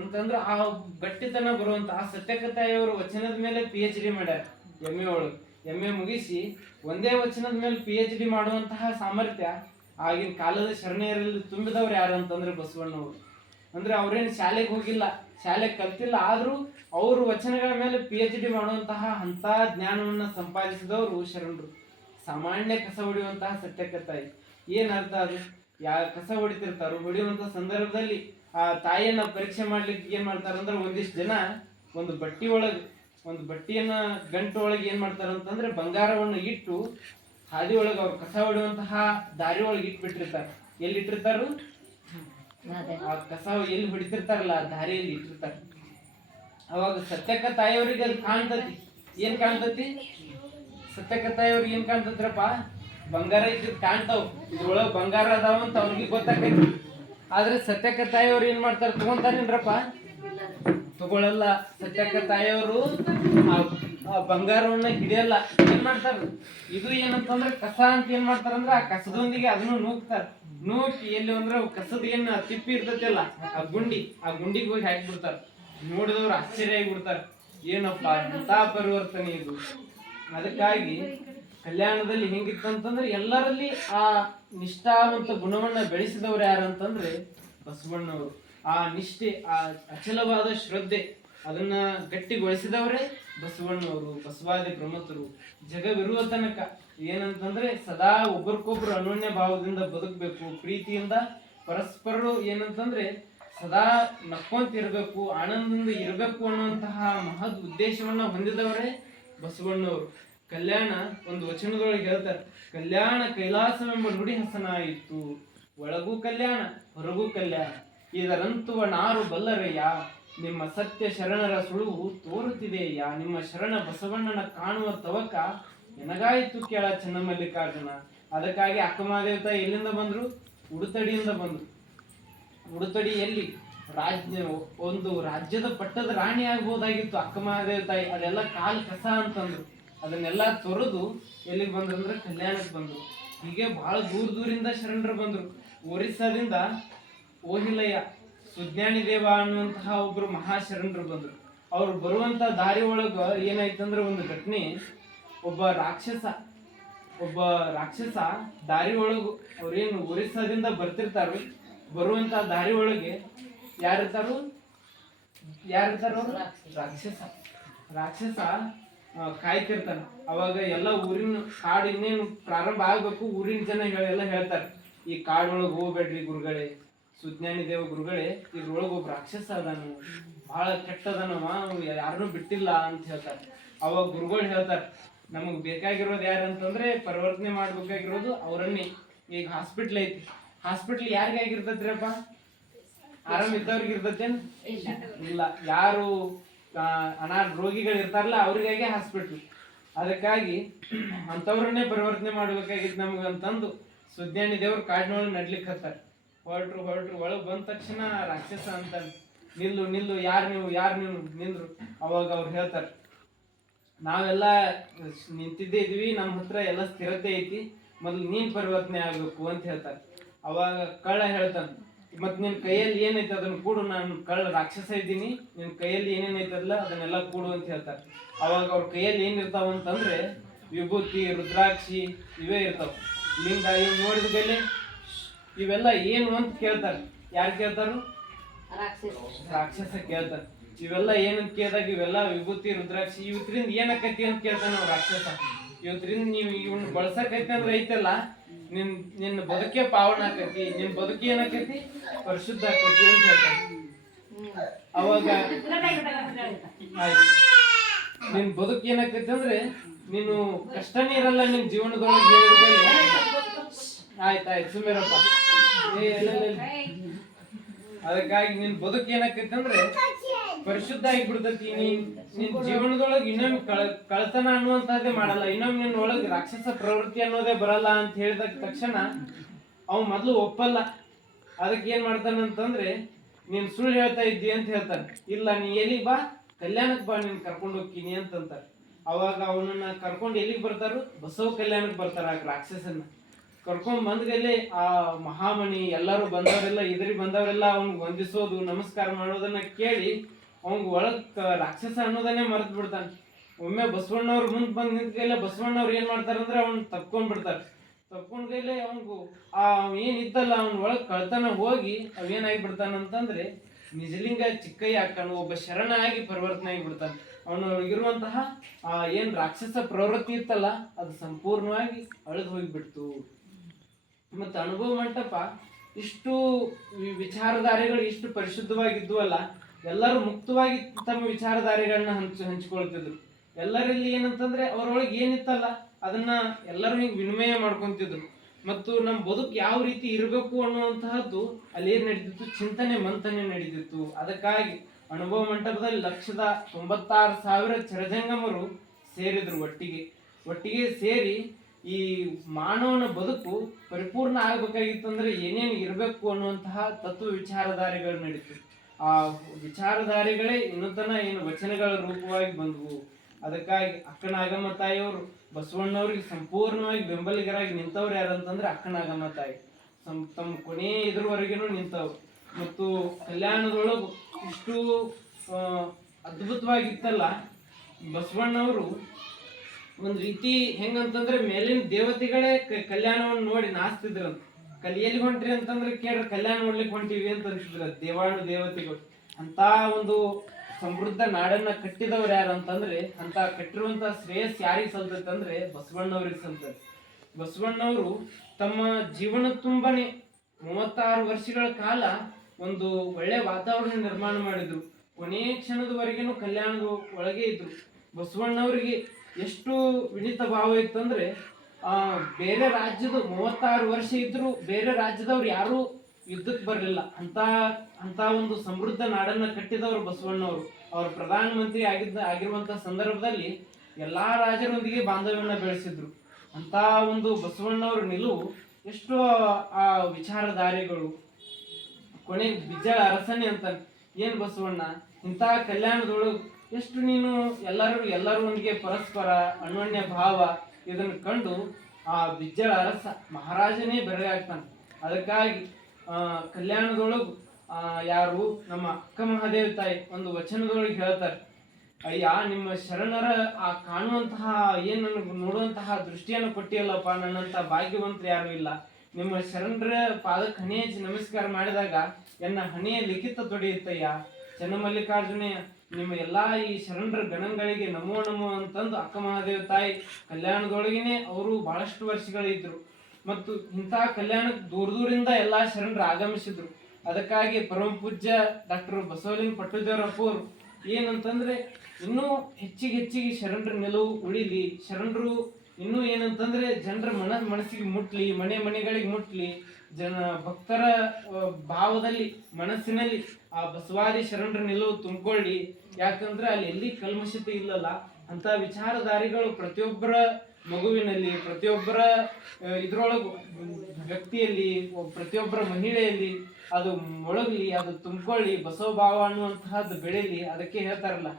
ಅಂತಂದ್ರೆ ಆ ಗಟ್ಟಿತನ ಬರುವಂತ ಆ ಸತ್ಯಕಥೆಯವರು ವಚನದ ಮೇಲೆ PhD ಮಾಡ್ಯಾರ. MA ಒಳಗೆ MA ಮುಗಿಸಿ ಒಂದೇ ವಚನದ ಮೇಲೆ PhD ಮಾಡುವಂತಹ ಸಾಮರ್ಥ್ಯ ಆಗಿನ ಕಾಲದ ಶರಣೆಯರಲ್ಲಿ ತುಂಬಿದವ್ರು ಯಾರು ಅಂತಂದ್ರೆ ಬಸವಣ್ಣವರು. ಅಂದ್ರೆ ಅವ್ರೇನು ಶಾಲೆಗೆ ಹೋಗಿಲ್ಲ, ಶಾಲೆಗೆ ಕಲ್ತಿಲ್ಲ, ಆದ್ರೂ ಅವರು ವಚನಗಳ ಮೇಲೆ PhD ಮಾಡುವಂತಹ ಅಂತ ಜ್ಞಾನವನ್ನ ಸಂಪಾದಿಸಿದವರು ಶರಣರು. ಸಾಮಾನ್ಯ ಕಸ ಹೊಡೆಯುವಂತಹ ಸತ್ಯಕಥೆ ಏನ್ ಅರ್ಥ ಅದು? ಕಸ ಹೊಡಿತಿರ್ತಾರೋ ಹೊಡೆಯುವಂತ ಸಂದರ್ಭದಲ್ಲಿ ಆ ತಾಯಿಯನ್ನ ಪರೀಕ್ಷೆ ಮಾಡ್ಲಿಕ್ಕೆ ಏನ್ ಮಾಡ್ತಾರಂದ್ರೆ ಒಂದಿಷ್ಟು ಜನ ಒಂದು ಬಟ್ಟಿಯನ್ನ ಗಂಟು ಒಳಗೆ ಏನ್ ಮಾಡ್ತಾರಂತಂದ್ರೆ ಬಂಗಾರವನ್ನು ಇಟ್ಟು ಹಾದಿ ಒಳಗೆ ಅವ್ರು ಕಸ ಹೊಡೆಯುವಂತಹ ದಾರಿ ಒಳಗೆ ಇಟ್ಬಿಟ್ಟಿರ್ತಾರೆ. ಎಲ್ಲಿ ಇಟ್ಟಿರ್ತಾರು? ಆ ಕಸ ಎಲ್ಲಿ ಹೊಡಿತಿರ್ತಾರಲ್ಲ ಆ ದಾರಿಯಲ್ಲಿ ಇಟ್ಟಿರ್ತಾರೆ. ಅವಾಗ ಸತ್ಯಕ್ಕ ತಾಯಿಯವ್ರಿಗೆ ಅದು ಕಾಣ್ತತಿ. ಏನ್ ಕಾಣ್ತತಿ? ಸತ್ಯಕ್ಕ ತಾಯಿಯವ್ರಿಗೆ ಏನ್ ಕಾಣ್ತತ್ರಪ್ಪ? ಬಂಗಾರ ಇಟ್ಟಿದ್ ಕಾಣ್ತಾವ್, ಇದ್ರೊಳಗ ಬಂಗಾರ ಅದಾವ ಅಂತ ಅವ್ರಿಗೆ ಗೊತ್ತಾಕೈತಿ. ಆದ್ರೆ ಸತ್ಯಕ್ಕ ತಾಯಿಯವ್ರು ಏನ್ ಮಾಡ್ತಾರ? ತಗೊಂತಾರೇನ್ರಪ್ಪ? ತಗೊಳಲ್ಲ. ಸತ್ಯಕ್ಕ ತಾಯಿಯವರು ಆ ಬಂಗಾರವನ್ನ ಹಿಡಿಯಲ್ಲ. ಏನ್ ಮಾಡ್ತಾರ? ಇದು ಏನಂತಂದ್ರೆ ಕಸ ಅಂತ ಏನ್ ಮಾಡ್ತಾರಂದ್ರ ಆ ಕಸದೊಂದಿಗೆ ಅದನ್ನು ನೂಕಿ ಎಲ್ಲಿ ಅಂದ್ರೆ ಕಸದ ಏನ್ ತಿಪ್ಪಿ ಇರ್ತೈತಿಲ್ಲ ಆ ಗುಂಡಿಗೆ ಹೋಗಿ ಹಾಕಿಬಿಡ್ತಾರ. ನೋಡಿದವ್ರು ಆಶ್ಚರ್ಯ ಆಗಿಬಿಡ್ತಾರ, ಏನಪ್ಪ ಎಂತ ಪರಿವರ್ತನೆ ಇದು. ಅದಕ್ಕಾಗಿ ಕಲ್ಯಾಣದಲ್ಲಿ ಹೆಂಗಿತ್ತಂತಂದ್ರೆ ಎಲ್ಲರಲ್ಲಿ ಆ ನಿಷ್ಠಾವಂತ ಗುಣವನ್ನ ಬೆಳೆಸಿದವ್ರು ಯಾರಂತಂದ್ರೆ ಬಸವಣ್ಣವರು. ಆ ನಿಷ್ಠೆ, ಆ ಅಚಲವಾದ ಶ್ರದ್ಧೆ ಅದನ್ನ ಗಟ್ಟಿಗೊಳಿಸಿದವರೇ ಬಸವಣ್ಣವರು, ಬಸವಾದಿ ಪ್ರಮತರು. ಜಗವಿರುವ ತನಕ ಏನಂತಂದ್ರೆ ಸದಾ ಒಬ್ಬರಿಗೊಬ್ರು ಅನನ್ಯ ಭಾವದಿಂದ ಬದುಕಬೇಕು, ಪ್ರೀತಿಯಿಂದ ಪರಸ್ಪರರು ಏನಂತಂದ್ರೆ ಸದಾ ನಕ್ಕೊಂತಿರ್ಬೇಕು, ಆನಂದದಿಂದ ಇರಬೇಕು ಅನ್ನುವಂತಹ ಮಹದ್ ಉದ್ದೇಶವನ್ನ ಹೊಂದಿದವರೇ ಬಸವಣ್ಣವರು. ಕಲ್ಯಾಣ ಒಂದು ವಚನದೊಳಗೆ ಹೇಳ್ತಾರೆ, ಕಲ್ಯಾಣ ಕೈಲಾಸವೆಂಬ ನುಡಿ ಹಸನಾಯಿತು, ಒಳಗೂ ಕಲ್ಯಾಣ ಹೊರಗೂ ಕಲ್ಯಾಣ, ಇದರಂತುವ ನಾರು ಬಲ್ಲರೆಯ, ನಿಮ್ಮ ಸತ್ಯ ಶರಣರ ಸುಳುವು ತೋರುತ್ತಿದೆಯ, ನಿಮ್ಮ ಶರಣ ಬಸವಣ್ಣನ ಕಾಣುವ ತವಕ ಎನಗಾಯಿತು ಕೇಳ ಚೆನ್ನಮಲ್ಲಿಕಾರ್ಜುನ. ಅದಕ್ಕಾಗಿ ಅಕ್ಕಮಹಾದೇವತ ಎಲ್ಲಿಂದ ಬಂದ್ರು? ಉಡುತಡಿಯಿಂದ ಬಂದ್ರು. ಉಡುತಡಿ ಎಲ್ಲಿ ಒಂದು ರಾಜ್ಯದ ಪಟ್ಟದ ರಾಣಿ ಆಗ್ಬೋದಾಗಿತ್ತು ಅಕ್ಕಮಹಾದೇವ ತಾಯಿ. ಅದೆಲ್ಲ ಕಾಲ್ ಕಸ ಅಂತಂದ್ರು. ಅದನ್ನೆಲ್ಲ ತೊರೆದು ಎಲ್ಲಿಗೆ ಬಂದ್ರು ಅಂದ್ರೆ ಕಲ್ಯಾಣಕ್ಕೆ ಬಂದ್ರು. ಹೀಗೆ ಬಹಳ ದೂರದಿಂದ ಶರಣರು ಬಂದ್ರು. ಒರಿಸ್ಸಾದಿಂದ ಓಹಿಲಯ್ಯ ಸುಜ್ಞಾನಿ ದೇವ ಅನ್ನುವಂತಹ ಒಬ್ರು ಮಹಾಶರಣರು ಬಂದ್ರು. ಅವ್ರು ಬರುವಂತ ದಾರಿ ಒಳಗ ಏನಾಯ್ತಂದ್ರೆ ಒಂದು ಘಟನೆ, ಒಬ್ಬ ರಾಕ್ಷಸ ದಾರಿ ಒಳಗು ಅವ್ರೇನು ಒರಿಸ್ಸಾದಿಂದ ಬರ್ತಿರ್ತಾರೋ ಬರುವಂತ ದಾರಿ ಒಳಗೆ ಯಾರಿರ್ತಾರೋ ರಾಕ್ಷಸ ಕಾಯ್ತಿರ್ತಾನ. ಅವಾಗ ಎಲ್ಲ ಊರಿನ ಕಾಡು ಇನ್ನೇನು ಪ್ರಾರಂಭ ಆಗ್ಬೇಕು, ಊರಿನ ಜನ ಎಲ್ಲ ಹೇಳ್ತಾರೆ, ಈ ಕಾಡೊಳಗೆ ಹೋಗ್ಬೇಡ್ರಿ ಗುರುಗಳೇ, ಸುಜ್ಞಾನಿ ದೇವ ಗುರುಗಳೇ, ಇದ್ರೊಳಗೆ ಒಬ್ಬ ರಾಕ್ಷಸ ಅದಾನು, ಬಹಳ ಕೆಟ್ಟದನವ, ಯಾರನ್ನೂ ಬಿಟ್ಟಿಲ್ಲ ಅಂತ ಹೇಳ್ತಾರೆ. ಅವಾಗ ಗುರುಗಳು ಹೇಳ್ತಾರೆ, ನಮಗ್ ಬೇಕಾಗಿರೋದು ಯಾರಂತಂದ್ರೆ ಪರಿವರ್ತನೆ ಮಾಡ್ಬೇಕಾಗಿರೋದು ಅವರನ್ನೇ. ಈಗ ಹಾಸ್ಪಿಟ್ಲ್ ಐತಿ, ಹಾಸ್ಪಿಟ್ಲ್ ಯಾರಿಗಾಗಿರ್ತೈತ್ರಿಪ್ಪ? ಆರಾಮ್ ಇದ್ದವ್ರಿಗೆ ಇರ್ತೈತೇನ್? ಇಲ್ಲ. ಯಾರು ಅನಾಥ ರೋಗಿಗಳು ಇರ್ತಾರಲ್ಲ ಅವ್ರಿಗಾಗಿ ಹಾಸ್ಪಿಟ್ಲ್. ಅದಕ್ಕಾಗಿ ಅಂತವ್ರನ್ನೇ ಪರಿವರ್ತನೆ ಮಾಡ್ಬೇಕಾಗಿತ್ತು ನಮಗಂತಂದು ಸುಜ್ಞಾನಿ ದೇವ್ರು ಕಾಡಿನೊಳಗೆ ನಡ್ಲಿಕ್ಕೆ ಹತ್ತಾರ. ಹೊರಟ್ರು ಒಳಗೆ ಬಂದ ತಕ್ಷಣ ರಾಕ್ಷಸ ಅಂತ, ನಿಲ್ಲು, ಯಾರು ನೀವು ನಿಂದ್ರು. ಅವಾಗ ಅವ್ರು ಹೇಳ್ತಾರೆ, ನಾವೆಲ್ಲ ನಿಂತಿದ್ದೇ ಇದೀವಿ, ನಮ್ಮ ಹತ್ರ ಎಲ್ಲ ಸ್ಥಿರತೆ ಐತಿ, ಮೊದ್ಲು ನೀನ್ ಪರಿವರ್ತನೆ ಆಗ್ಬೇಕು ಅಂತ ಹೇಳ್ತಾರೆ. ಅವಾಗ ಕಳ್ಳ ಹೇಳ್ತಾನೆ, ಮತ್ ನಿನ್ ಕೈಯಲ್ಲಿ ಏನೈತೆ ಅದನ್ನ ಕೂಡು, ನಾನು ಕಳ್ಳ ರಾಕ್ಷಸ ಇದ್ದೀನಿ, ನಿನ್ ಕೈಯಲ್ಲಿ ಏನೇನೈತಲ್ಲ ಅದನ್ನೆಲ್ಲ ಕೂಡು ಅಂತ ಹೇಳ್ತಾರೆ. ಅವಾಗ ಅವ್ರ ಕೈಯಲ್ಲಿ ಏನಿರ್ತಾವ ಅಂತಂದ್ರೆ ವಿಭೂತಿ, ರುದ್ರಾಕ್ಷಿ ಇವೇ ಇರ್ತಾವ, ಲಿಂಗ. ಇವ್ ನೋಡಿದ ಮೇಲೆ ಇವೆಲ್ಲ ಏನು ಅಂತ ಕೇಳ್ತಾರೆ. ಯಾರು ಕೇಳ್ತಾರು? ರಾಕ್ಷಸ ಕೇಳ್ತಾರೆ. ಇವೆಲ್ಲ ಏನಂತ ಕೇಳಿದಾಗ ಇವೆಲ್ಲ ವಿಭೂತಿ, ರುದ್ರಾಕ್ಷಿ, ಇವತ್ರಿಂದ ಏನಕ್ಕೈತಿ ಅಂತ ಕೇಳ್ತಾನ ನಾವು ರಾಕ್ಷಸ. ಇವತ್ರಿಂದ ನೀವು ಇವನ್ನ ಬಳಸಕೈತಿ ಅಂದ್ರೆ ಐತಲ್ಲ, ನಿನ್ನ ಬದುಕೇ ಪಾವನ ಆಕೈತಿ, ನಿನ್ ಬದುಕಿ ಏನಾಕೈತಿ? ಪರಿಶುದ್ಧ ಆಕೈತಿ ಅಂತ ಹೇಳ್ತಾನೆ. ಅವಾಗ ಆಯ್ತು, ನಿನ್ ಬದುಕು ಏನಾಕೈತಿ ಅಂದ್ರೆ ನೀನು ಕಷ್ಟನೇ ಇರಲ್ಲ ನಿನ್ ಜೀವನದೊಳಗೆ. ಹೇಳಿದ್ಮೇಲೆ ಆಯ್ತಾಯ್ತು ಸುಮ್ಮಿರಪ್ಪ. ಅದಕ್ಕಾಗಿ ನಿನ್ ಬದುಕು ಏನಾಕೈತಿ ಅಂದ್ರೆ ಪರಿಶುದ್ಧ ಆಗಿಬಿಡ್ತೈತಿ. ನಿನ್ ಜೀವನದೊಳಗೆ ಇನ್ನೊಮ್ಮೆ ಕಳ್ತನ ಅನ್ನುವಂತಹದ್ದೇ ಮಾಡಲ್ಲ, ಇನ್ನೊಮ್ಮೆ ನಿನ್ನ ಒಳಗೆ ರಾಕ್ಷಸ ಪ್ರವೃತ್ತಿ ಅನ್ನೋದೇ ಬರಲ್ಲ ಅಂತ ಹೇಳಿದ ತಕ್ಷಣ ಅವ್ ಮೊದ್ಲು ಒಪ್ಪಲ್ಲ. ಅದಕ್ಕೆ ಏನ್ ಮಾಡ್ತಾನಂತಂದ್ರೆ ನೀನ್ ಸುಳ್ಳು ಹೇಳ್ತಾ ಇದ್ದಿ ಅಂತ ಹೇಳ್ತಾನೆ. ಇಲ್ಲ ನೀ ಎಲ್ಲಿಗ್ ಬಾ, ಕಲ್ಯಾಣಕ್ಕೆ ಬಾ, ನೀನ್ ಕರ್ಕೊಂಡು ಹೋಗ್ತೀನಿ ಅಂತಂತಾರೆ. ಅವಾಗ ಅವನನ್ನ ಕರ್ಕೊಂಡು ಎಲ್ಲಿಗೆ ಬರ್ತಾರು, ಬಸವ ಕಲ್ಯಾಣಕ್ಕೆ ಬರ್ತಾರ. ಆ ರಾಕ್ಷಸನ್ನ ಕರ್ಕೊಂಡ್ ಬಂದ್ಗಲ್ಲಿ ಆ ಮಹಾಮಣಿ ಎಲ್ಲರೂ ಬಂದವರೆಲ್ಲ ಬಂದವರೆಲ್ಲ ಅವ್ನಿಗೆ ವಂದಿಸೋದು ನಮಸ್ಕಾರ ಮಾಡೋದನ್ನ ಕೇಳಿ ಅವ್ನಿಗೆ ಒಳಗ್ ರಾಕ್ಷಸ ಅನ್ನೋದನ್ನೇ ಮರೆತು ಬಿಡ್ತಾನೆ. ಒಮ್ಮೆ ಬಸವಣ್ಣವ್ರ ಮುಂದ್ ಬಂದ್ ನಿಂತ್ಕೈಲೆ ಬಸವಣ್ಣವ್ರು ಏನ್ ಮಾಡ್ತಾರಂದ್ರೆ ಅವ್ನ ತಪ್ಕೊಂಡ್ ಬಿಡ್ತಾರೆ. ತಪ್ಕೊಂಡ್ಗೈಲೆ ಅವ್ನಿಗೂ ಆ ಏನಿದ್ದಲ್ಲ ಅವ್ನ ಒಳಗ್ ಕಳ್ತನ ಹೋಗಿ ಅವೇನಾಗಿ ಬಿಡ್ತಾನಂತಂದ್ರೆ ನಿಜಲಿಂಗ ಚಿಕ್ಕಯ್ಯ ಹಾಕನು ಒಬ್ಬ ಶರಣ ಆಗಿ ಪರಿವರ್ತನೆ ಆಗಿ ಬಿಡ್ತಾನೆ. ಅವನೊಳಗಿರುವಂತಹ ಏನ್ ರಾಕ್ಷಸ ಪ್ರವೃತ್ತಿ ಇತ್ತಲ್ಲ ಅದು ಸಂಪೂರ್ಣವಾಗಿ ಅಳಿದು ಹೋಗಿಬಿಡ್ತು. ಮತ್ತೆ ಅನುಭವ ಮಂಟಪ ಇಷ್ಟು ವಿಚಾರಧಾರೆಗಳು ಇಷ್ಟು ಪರಿಶುದ್ಧವಾಗಿದ್ವಲ್ಲ, ಎಲ್ಲರೂ ಮುಕ್ತವಾಗಿ ತಮ್ಮ ವಿಚಾರಧಾರೆಗಳನ್ನ ಹಂಚ್ಕೊಳ್ತಿದ್ರು. ಎಲ್ಲರಲ್ಲಿ ಏನಂತಂದ್ರೆ ಅವ್ರೊಳಗೆ ಏನಿತ್ತಲ್ಲ ಅದನ್ನ ಎಲ್ಲರೂ ಹಿಂಗ್ ವಿನಿಮಯ ಮಾಡ್ಕೊಂತಿದ್ರು. ಮತ್ತು ನಮ್ಮ ಬದುಕು ಯಾವ ರೀತಿ ಇರಬೇಕು ಅನ್ನುವಂತಹದ್ದು ಅಲ್ಲಿ ಏನ್ ನಡೀತಿತ್ತು, ಚಿಂತನೆ ಮಂಥನೆ ನಡೀತಿತ್ತು. ಅದಕ್ಕಾಗಿ ಅನುಭವ ಮಂಟಪದಲ್ಲಿ 1,96,000 ಚರಜಂಗಮರು ಸೇರಿದ್ರು. ಒಟ್ಟಿಗೆ ಸೇರಿ ಈ ಮಾನವನ ಬದುಕು ಪರಿಪೂರ್ಣ ಆಗ್ಬೇಕಾಗಿತ್ತಂದ್ರೆ ಏನೇನು ಇರಬೇಕು ಅನ್ನುವಂತಹ ತತ್ವ ವಿಚಾರಧಾರೆಗಳು ನಡೀತು. ಆ ವಿಚಾರಧಾರೆಗಳೇ ಇನ್ನೊಂದನ ಏನು ವಚನಗಳ ರೂಪವಾಗಿ ಬಂದವು. ಅದಕ್ಕಾಗಿ ಅಕ್ಕನಾಗಮ್ಮ ತಾಯಿಯವರು ಬಸವಣ್ಣವ್ರಿಗೆ ಸಂಪೂರ್ಣವಾಗಿ ಬೆಂಬಲಿಗರಾಗಿ ನಿಂತವ್ರು ಯಾರಂತಂದ್ರೆ ಅಕ್ಕನಾಗಮ್ಮ ತಾಯಿ ತಮ್ಮ ಕೊನೆಯ ಇದ್ರವರೆಗೂ ನಿಂತವ್ರು. ಮತ್ತು ಕಲ್ಯಾಣದೊಳಗು ಇಷ್ಟು ಅದ್ಭುತವಾಗಿತ್ತಲ್ಲ, ಬಸವಣ್ಣವರು ಒಂದ್ ರೀತಿ ಹೆಂಗಂತಂದ್ರೆ ಮೇಲಿನ ದೇವತೆಗಳೇ ಕಲ್ಯಾಣವನ್ನು ನೋಡಿ ನಾಸ್ತಿದ್ರಂತ. ಎಲ್ಲಿ ಹೊಂಟ್ರಿ ಅಂತಂದ್ರೆ ಕೇಳ್ರಿ, ಕಲ್ಯಾಣ ನೋಡ್ಲಿಕ್ಕೆ ಹೊಂಟಿವಿ ಅಂತ ಅಂತಿದ್ರ ದೇವಾನು ದೇವತೆಗಳು. ಅಂತ ಒಂದು ಸಮೃದ್ಧ ನಾಡನ್ನ ಕಟ್ಟಿದವ್ರು ಯಾರು ಅಂತಂದ್ರೆ, ಅಂತ ಕಟ್ಟಿರುವಂತ ಶ್ರೇಯಸ್ ಯಾರಿಗೆ ಸಲ್ತೈತೆ ಅಂದ್ರೆ ಬಸವಣ್ಣವ್ರಿಗೆ ಸಲ್ತೈತೆ. ಬಸವಣ್ಣವರು ತಮ್ಮ ಜೀವನ ತುಂಬಾನೇ 36 ವರ್ಷಗಳ ಕಾಲ ಒಂದು ಒಳ್ಳೆ ವಾತಾವರಣ ನಿರ್ಮಾಣ ಮಾಡಿದ್ರು. ಕೊನೆಯ ಕ್ಷಣದವರೆಗೂ ಕಲ್ಯಾಣದ ಒಳಗೆ ಇದ್ರು. ಬಸವಣ್ಣವ್ರಿಗೆ ಎಷ್ಟು ವಿನಿತ ಭಾವ ಇತ್ತಂದ್ರೆ ಬೇರೆ ರಾಜ್ಯದ 36 ವರ್ಷ ಇದ್ರು ಬೇರೆ ರಾಜ್ಯದವ್ರು ಯಾರು ಯುದ್ಧಕ್ಕೆ ಬರಲಿಲ್ಲ. ಅಂತ ಒಂದು ಸಮೃದ್ಧ ನಾಡನ್ನ ಕಟ್ಟಿದವರು ಬಸವಣ್ಣವರು. ಅವರು ಪ್ರಧಾನ ಮಂತ್ರಿ ಆಗಿರುವಂತ ಸಂದರ್ಭದಲ್ಲಿ ಎಲ್ಲಾ ರಾಜರೊಂದಿಗೆ ಬಾಂಧವ್ಯವನ್ನ ಬೆಳೆಸಿದ್ರು. ಅಂತ ಒಂದು ಬಸವಣ್ಣವ್ರ ನಿಲುವು ಎಷ್ಟು ಆ ವಿಚಾರಧಾರೆಗಳು. ಕೊನೆಗೆ ಬಿಜ್ಜಳ ಅರಸನೇ ಅಂತ ಏನ್ ಬಸವಣ್ಣ ಇಂಥ ಕಲ್ಯಾಣದೊಳಗೆ ಎಷ್ಟು ನೀನು ಎಲ್ಲರೊಂದಿಗೆ ಪರಸ್ಪರ ಅನ್ಯೋನ್ಯ ಭಾವ ಇದನ್ನ ಕಂಡು ಆ ಬಿಜ್ಜಳ ಅರಸ ಮಹಾರಾಜನೇ ಬೆರಗಾಗ್ತಾನೆ. ಅದಕ್ಕಾಗಿ ಕಲ್ಯಾಣದೊಳಗು ಯಾರು ನಮ್ಮ ಅಕ್ಕ ಮಹಾದೇವಿ ತಾಯಿ ಒಂದು ವಚನದೊಳಗೆ ಹೇಳ್ತಾರೆ, ಅಯ್ಯ ನಿಮ್ಮ ಶರಣರ ಆ ಕಾಣುವಂತಹ ಏನ್ ನನಗೆ ನೋಡುವಂತಹ ದೃಷ್ಟಿಯನ್ನು ಕೊಟ್ಟಿಯಲ್ಲಪ್ಪ, ನನ್ನಂತ ಭಾಗ್ಯವಂತರು ಯಾರು ಇಲ್ಲ. ನಿಮ್ಮ ಶರಣರ ಪಾದಕ್ಕೆ ಹಣೆ ಹಚ್ಚಿ ನಮಸ್ಕಾರ ಮಾಡಿದಾಗ ಎನ್ನ ಹಣೆಯ ಲಿಖಿತ ತೊಡೆಯುತ್ತಯ್ಯ. ಚನ್ನಮಲ್ಲಿಕಾರ್ಜುನ ನಿಮ್ಮ ಎಲ್ಲಾ ಈ ಶರಣರ ಗಣಗಳಿಗೆ ನಮೋ ನಮೋ ಅಂತಂದು ಅಕ್ಕ ಮಹಾದೇವ ತಾಯಿ ಕಲ್ಯಾಣದೊಳಗೇನೆ ಅವರು ಬಹಳಷ್ಟು ವರ್ಷಗಳಿದ್ರು. ಮತ್ತು ಇಂಥ ಕಲ್ಯಾಣಕ್ಕೆ ದೂರದಿಂದ ಎಲ್ಲಾ ಶರಣರು ಆಗಮಿಸಿದ್ರು. ಅದಕ್ಕಾಗಿ ಪರಮ ಪೂಜ್ಯ ಡಾಕ್ಟರ್ ಬಸವಲಿಂಗ ಪಟ್ಟದೇವರಪ್ಪರು ಏನಂತಂದ್ರೆ ಇನ್ನೂ ಹೆಚ್ಚಿಗೆ ಶರಣರ ನಿಲುವು ಉಳಿಲಿ, ಶರಣರು ಇನ್ನೂ ಏನಂತಂದ್ರೆ ಜನರ ಮನಸ್ಸಿಗೆ ಮುಟ್ಲಿ, ಮನೆಗಳಿಗೆ ಮುಟ್ಲಿ, ಭಕ್ತರ ಭಾವದಲ್ಲಿ ಮನಸ್ಸಿನಲ್ಲಿ ಆ ಬಸವಾದಿ ಶರಣರ ನಿಲುವು ತುಂಬಿಕೊಳ್ಳಿ. ಯಾಕಂದ್ರೆ ಅಲ್ಲಿ ಎಲ್ಲಿ ಕಲ್ಮಶತೆ ಇಲ್ಲಲ್ಲ. ಅಂತ ವಿಚಾರಧಾರಿಗಳು ಪ್ರತಿಯೊಬ್ಬರ ಮಗುವಿನಲ್ಲಿ, ಪ್ರತಿಯೊಬ್ಬರ ಇದ್ರೊಳಗು ವ್ಯಕ್ತಿಯಲ್ಲಿ, ಪ್ರತಿಯೊಬ್ಬರ ಮಹಿಳೆಯಲ್ಲಿ ಅದು ಮೊಳಗಲಿ, ಅದು ತುಂಬಿಕೊಳ್ಳಿ, ಬಸವ ಭಾವ ಅನ್ನುವಂತಹದ್ದು ಬೆಳೀಲಿ. ಅದಕ್ಕೆ ಹೇಳ್ತಾರಲ್ಲ,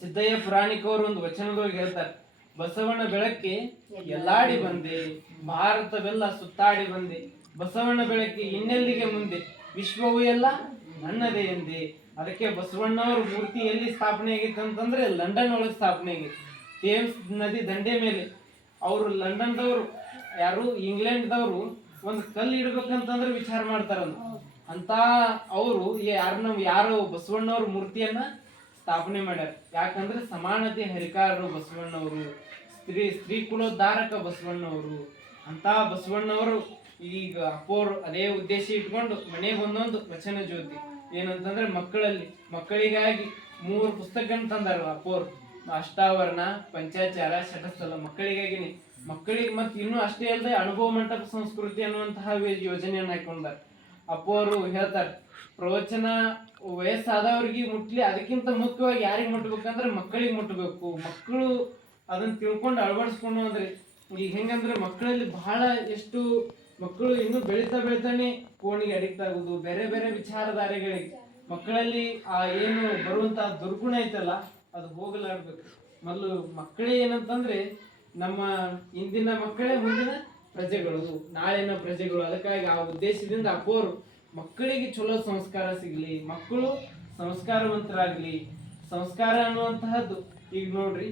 ಸಿದ್ದಯ್ಯ ಪುರಾಣಿಕವರು ಒಂದು ವಚನದೊಳಗೆ ಹೇಳ್ತಾರೆ, ಬಸವನ ಬೆಳಕ್ಕೆ ಎಲ್ಲಾಡಿ ಬಂದೆ, ಭಾರತವೆಲ್ಲ ಸುತ್ತಾಡಿ ಬಂದೆ, ಬಸವನ ಬೆಳಕ್ಕೆ ಇನ್ನೆಲ್ಲಿಗೆ ಮುಂದೆ, ವಿಶ್ವವು ಎಲ್ಲ ನನ್ನದೇ ಎಂದೆ. ಅದಕ್ಕೆ ಬಸವಣ್ಣವ್ರ ಮೂರ್ತಿ ಎಲ್ಲಿ ಸ್ಥಾಪನೆ ಆಗಿತ್ತು ಅಂತಂದ್ರೆ ಲಂಡನ್ ಒಳಗೆ ಸ್ಥಾಪನೆ ಆಗಿತ್ತು, ಥೇಮ್ಸ್ ನದಿ ದಂಡೆ ಮೇಲೆ. ಅವರು ಲಂಡನ್ದವರು ಯಾರು ಇಂಗ್ಲೆಂಡ್ದವರು ಒಂದು ಕಲ್ಲು ಇಡ್ಬೇಕಂತಂದ್ರೆ ವಿಚಾರ ಮಾಡ್ತಾರಂತ. ಅಂತ ಅವರು ಯಾರು ಬಸವಣ್ಣವ್ರ ಮೂರ್ತಿಯನ್ನ ಸ್ಥಾಪನೆ ಮಾಡ್ಯಾರ. ಯಾಕಂದ್ರೆ ಸಮಾನತೆ ಹರಿಕಾರರು ಬಸವಣ್ಣವರು, ಸ್ತ್ರೀ ಕುಲೋದ್ಧಾರಕ ಬಸವಣ್ಣವರು. ಅಂತ ಬಸವಣ್ಣವರು ಈಗ ಅಪ್ಪೋರು ಅದೇ ಉದ್ದೇಶ ಇಟ್ಕೊಂಡು ಮನೆಗೆ ಒಂದೊಂದು ವಚನ ಜ್ಯೋತಿ ಏನಂತಂದ್ರೆ ಮಕ್ಕಳಿಗಾಗಿ 3 ಪುಸ್ತಕಗಳನ್ನ ತಂದಾರ ಅಪ್ಪೋರು. ಅಷ್ಟಾವರಣ, ಪಂಚಾಚಾರ, ಶಟಸ್ಥಲ. ಮಕ್ಕಳಿಗೆ ಮತ್ತೆ ಇನ್ನೂ ಅಷ್ಟೇ ಅಲ್ಲದೆ ಅನುಭವ ಮಂಟಪ ಸಂಸ್ಕೃತಿ ಅನ್ನುವಂತಹ ಯೋಜನೆಯನ್ನ ಹಾಕೊಂಡಾರ. ಅಪ್ಪೋರು ಹೇಳ್ತಾರೆ, ಪ್ರವಚನ ವಯಸ್ಸಾದವ್ರಿಗೆ ಮುಟ್ಲಿ, ಅದಕ್ಕಿಂತ ಮುಖ್ಯವಾಗಿ ಯಾರಿಗೆ ಮುಟ್ಬೇಕಂದ್ರೆ ಮಕ್ಕಳಿಗೆ ಮುಟ್ಟಬೇಕು. ಮಕ್ಕಳು ಅದನ್ನ ತಿಳ್ಕೊಂಡು ಅಳವಡಿಸ್ಕೊಂಡು ಅಂದ್ರೆ ಈಗ ಹೆಂಗಂದ್ರೆ ಮಕ್ಕಳಲ್ಲಿ ಬಹಳ ಎಷ್ಟು ಮಕ್ಕಳು ಇನ್ನು ಬೆಳೀತಾ ಬೆಳಿತಾನೆ ಫೋನಿಗೆ ಅಡಿಕ್ಟ್ ಆಗುದು, ಬೇರೆ ಬೇರೆ ವಿಚಾರಧಾರೆಗಳಿಗೆ ಮಕ್ಕಳಲ್ಲಿ ಆ ಏನು ಬರುವಂತ ದುರ್ಗುಣ ಐತಲ್ಲ ಅದು ಹೋಗಲಾಡ್ಬೇಕು. ಮೊದಲು ಮಕ್ಕಳೇ ಏನಂತಂದ್ರೆ ನಮ್ಮ ಇಂದಿನ ಮಕ್ಕಳೇ ಮುಂದಿನ ಪ್ರಜೆಗಳು, ನಾಳಿನ ಪ್ರಜೆಗಳು. ಅದಕ್ಕಾಗಿ ಆ ಉದ್ದೇಶದಿಂದ ಅಪ್ಪೋರು ಮಕ್ಕಳಿಗೆ ಚಲೋ ಸಂಸ್ಕಾರ ಸಿಗ್ಲಿ, ಮಕ್ಕಳು ಸಂಸ್ಕಾರವಂತರಾಗ್ಲಿ. ಸಂಸ್ಕಾರ ಅನ್ನುವಂತಹದ್ದು ಈಗ ನೋಡ್ರಿ,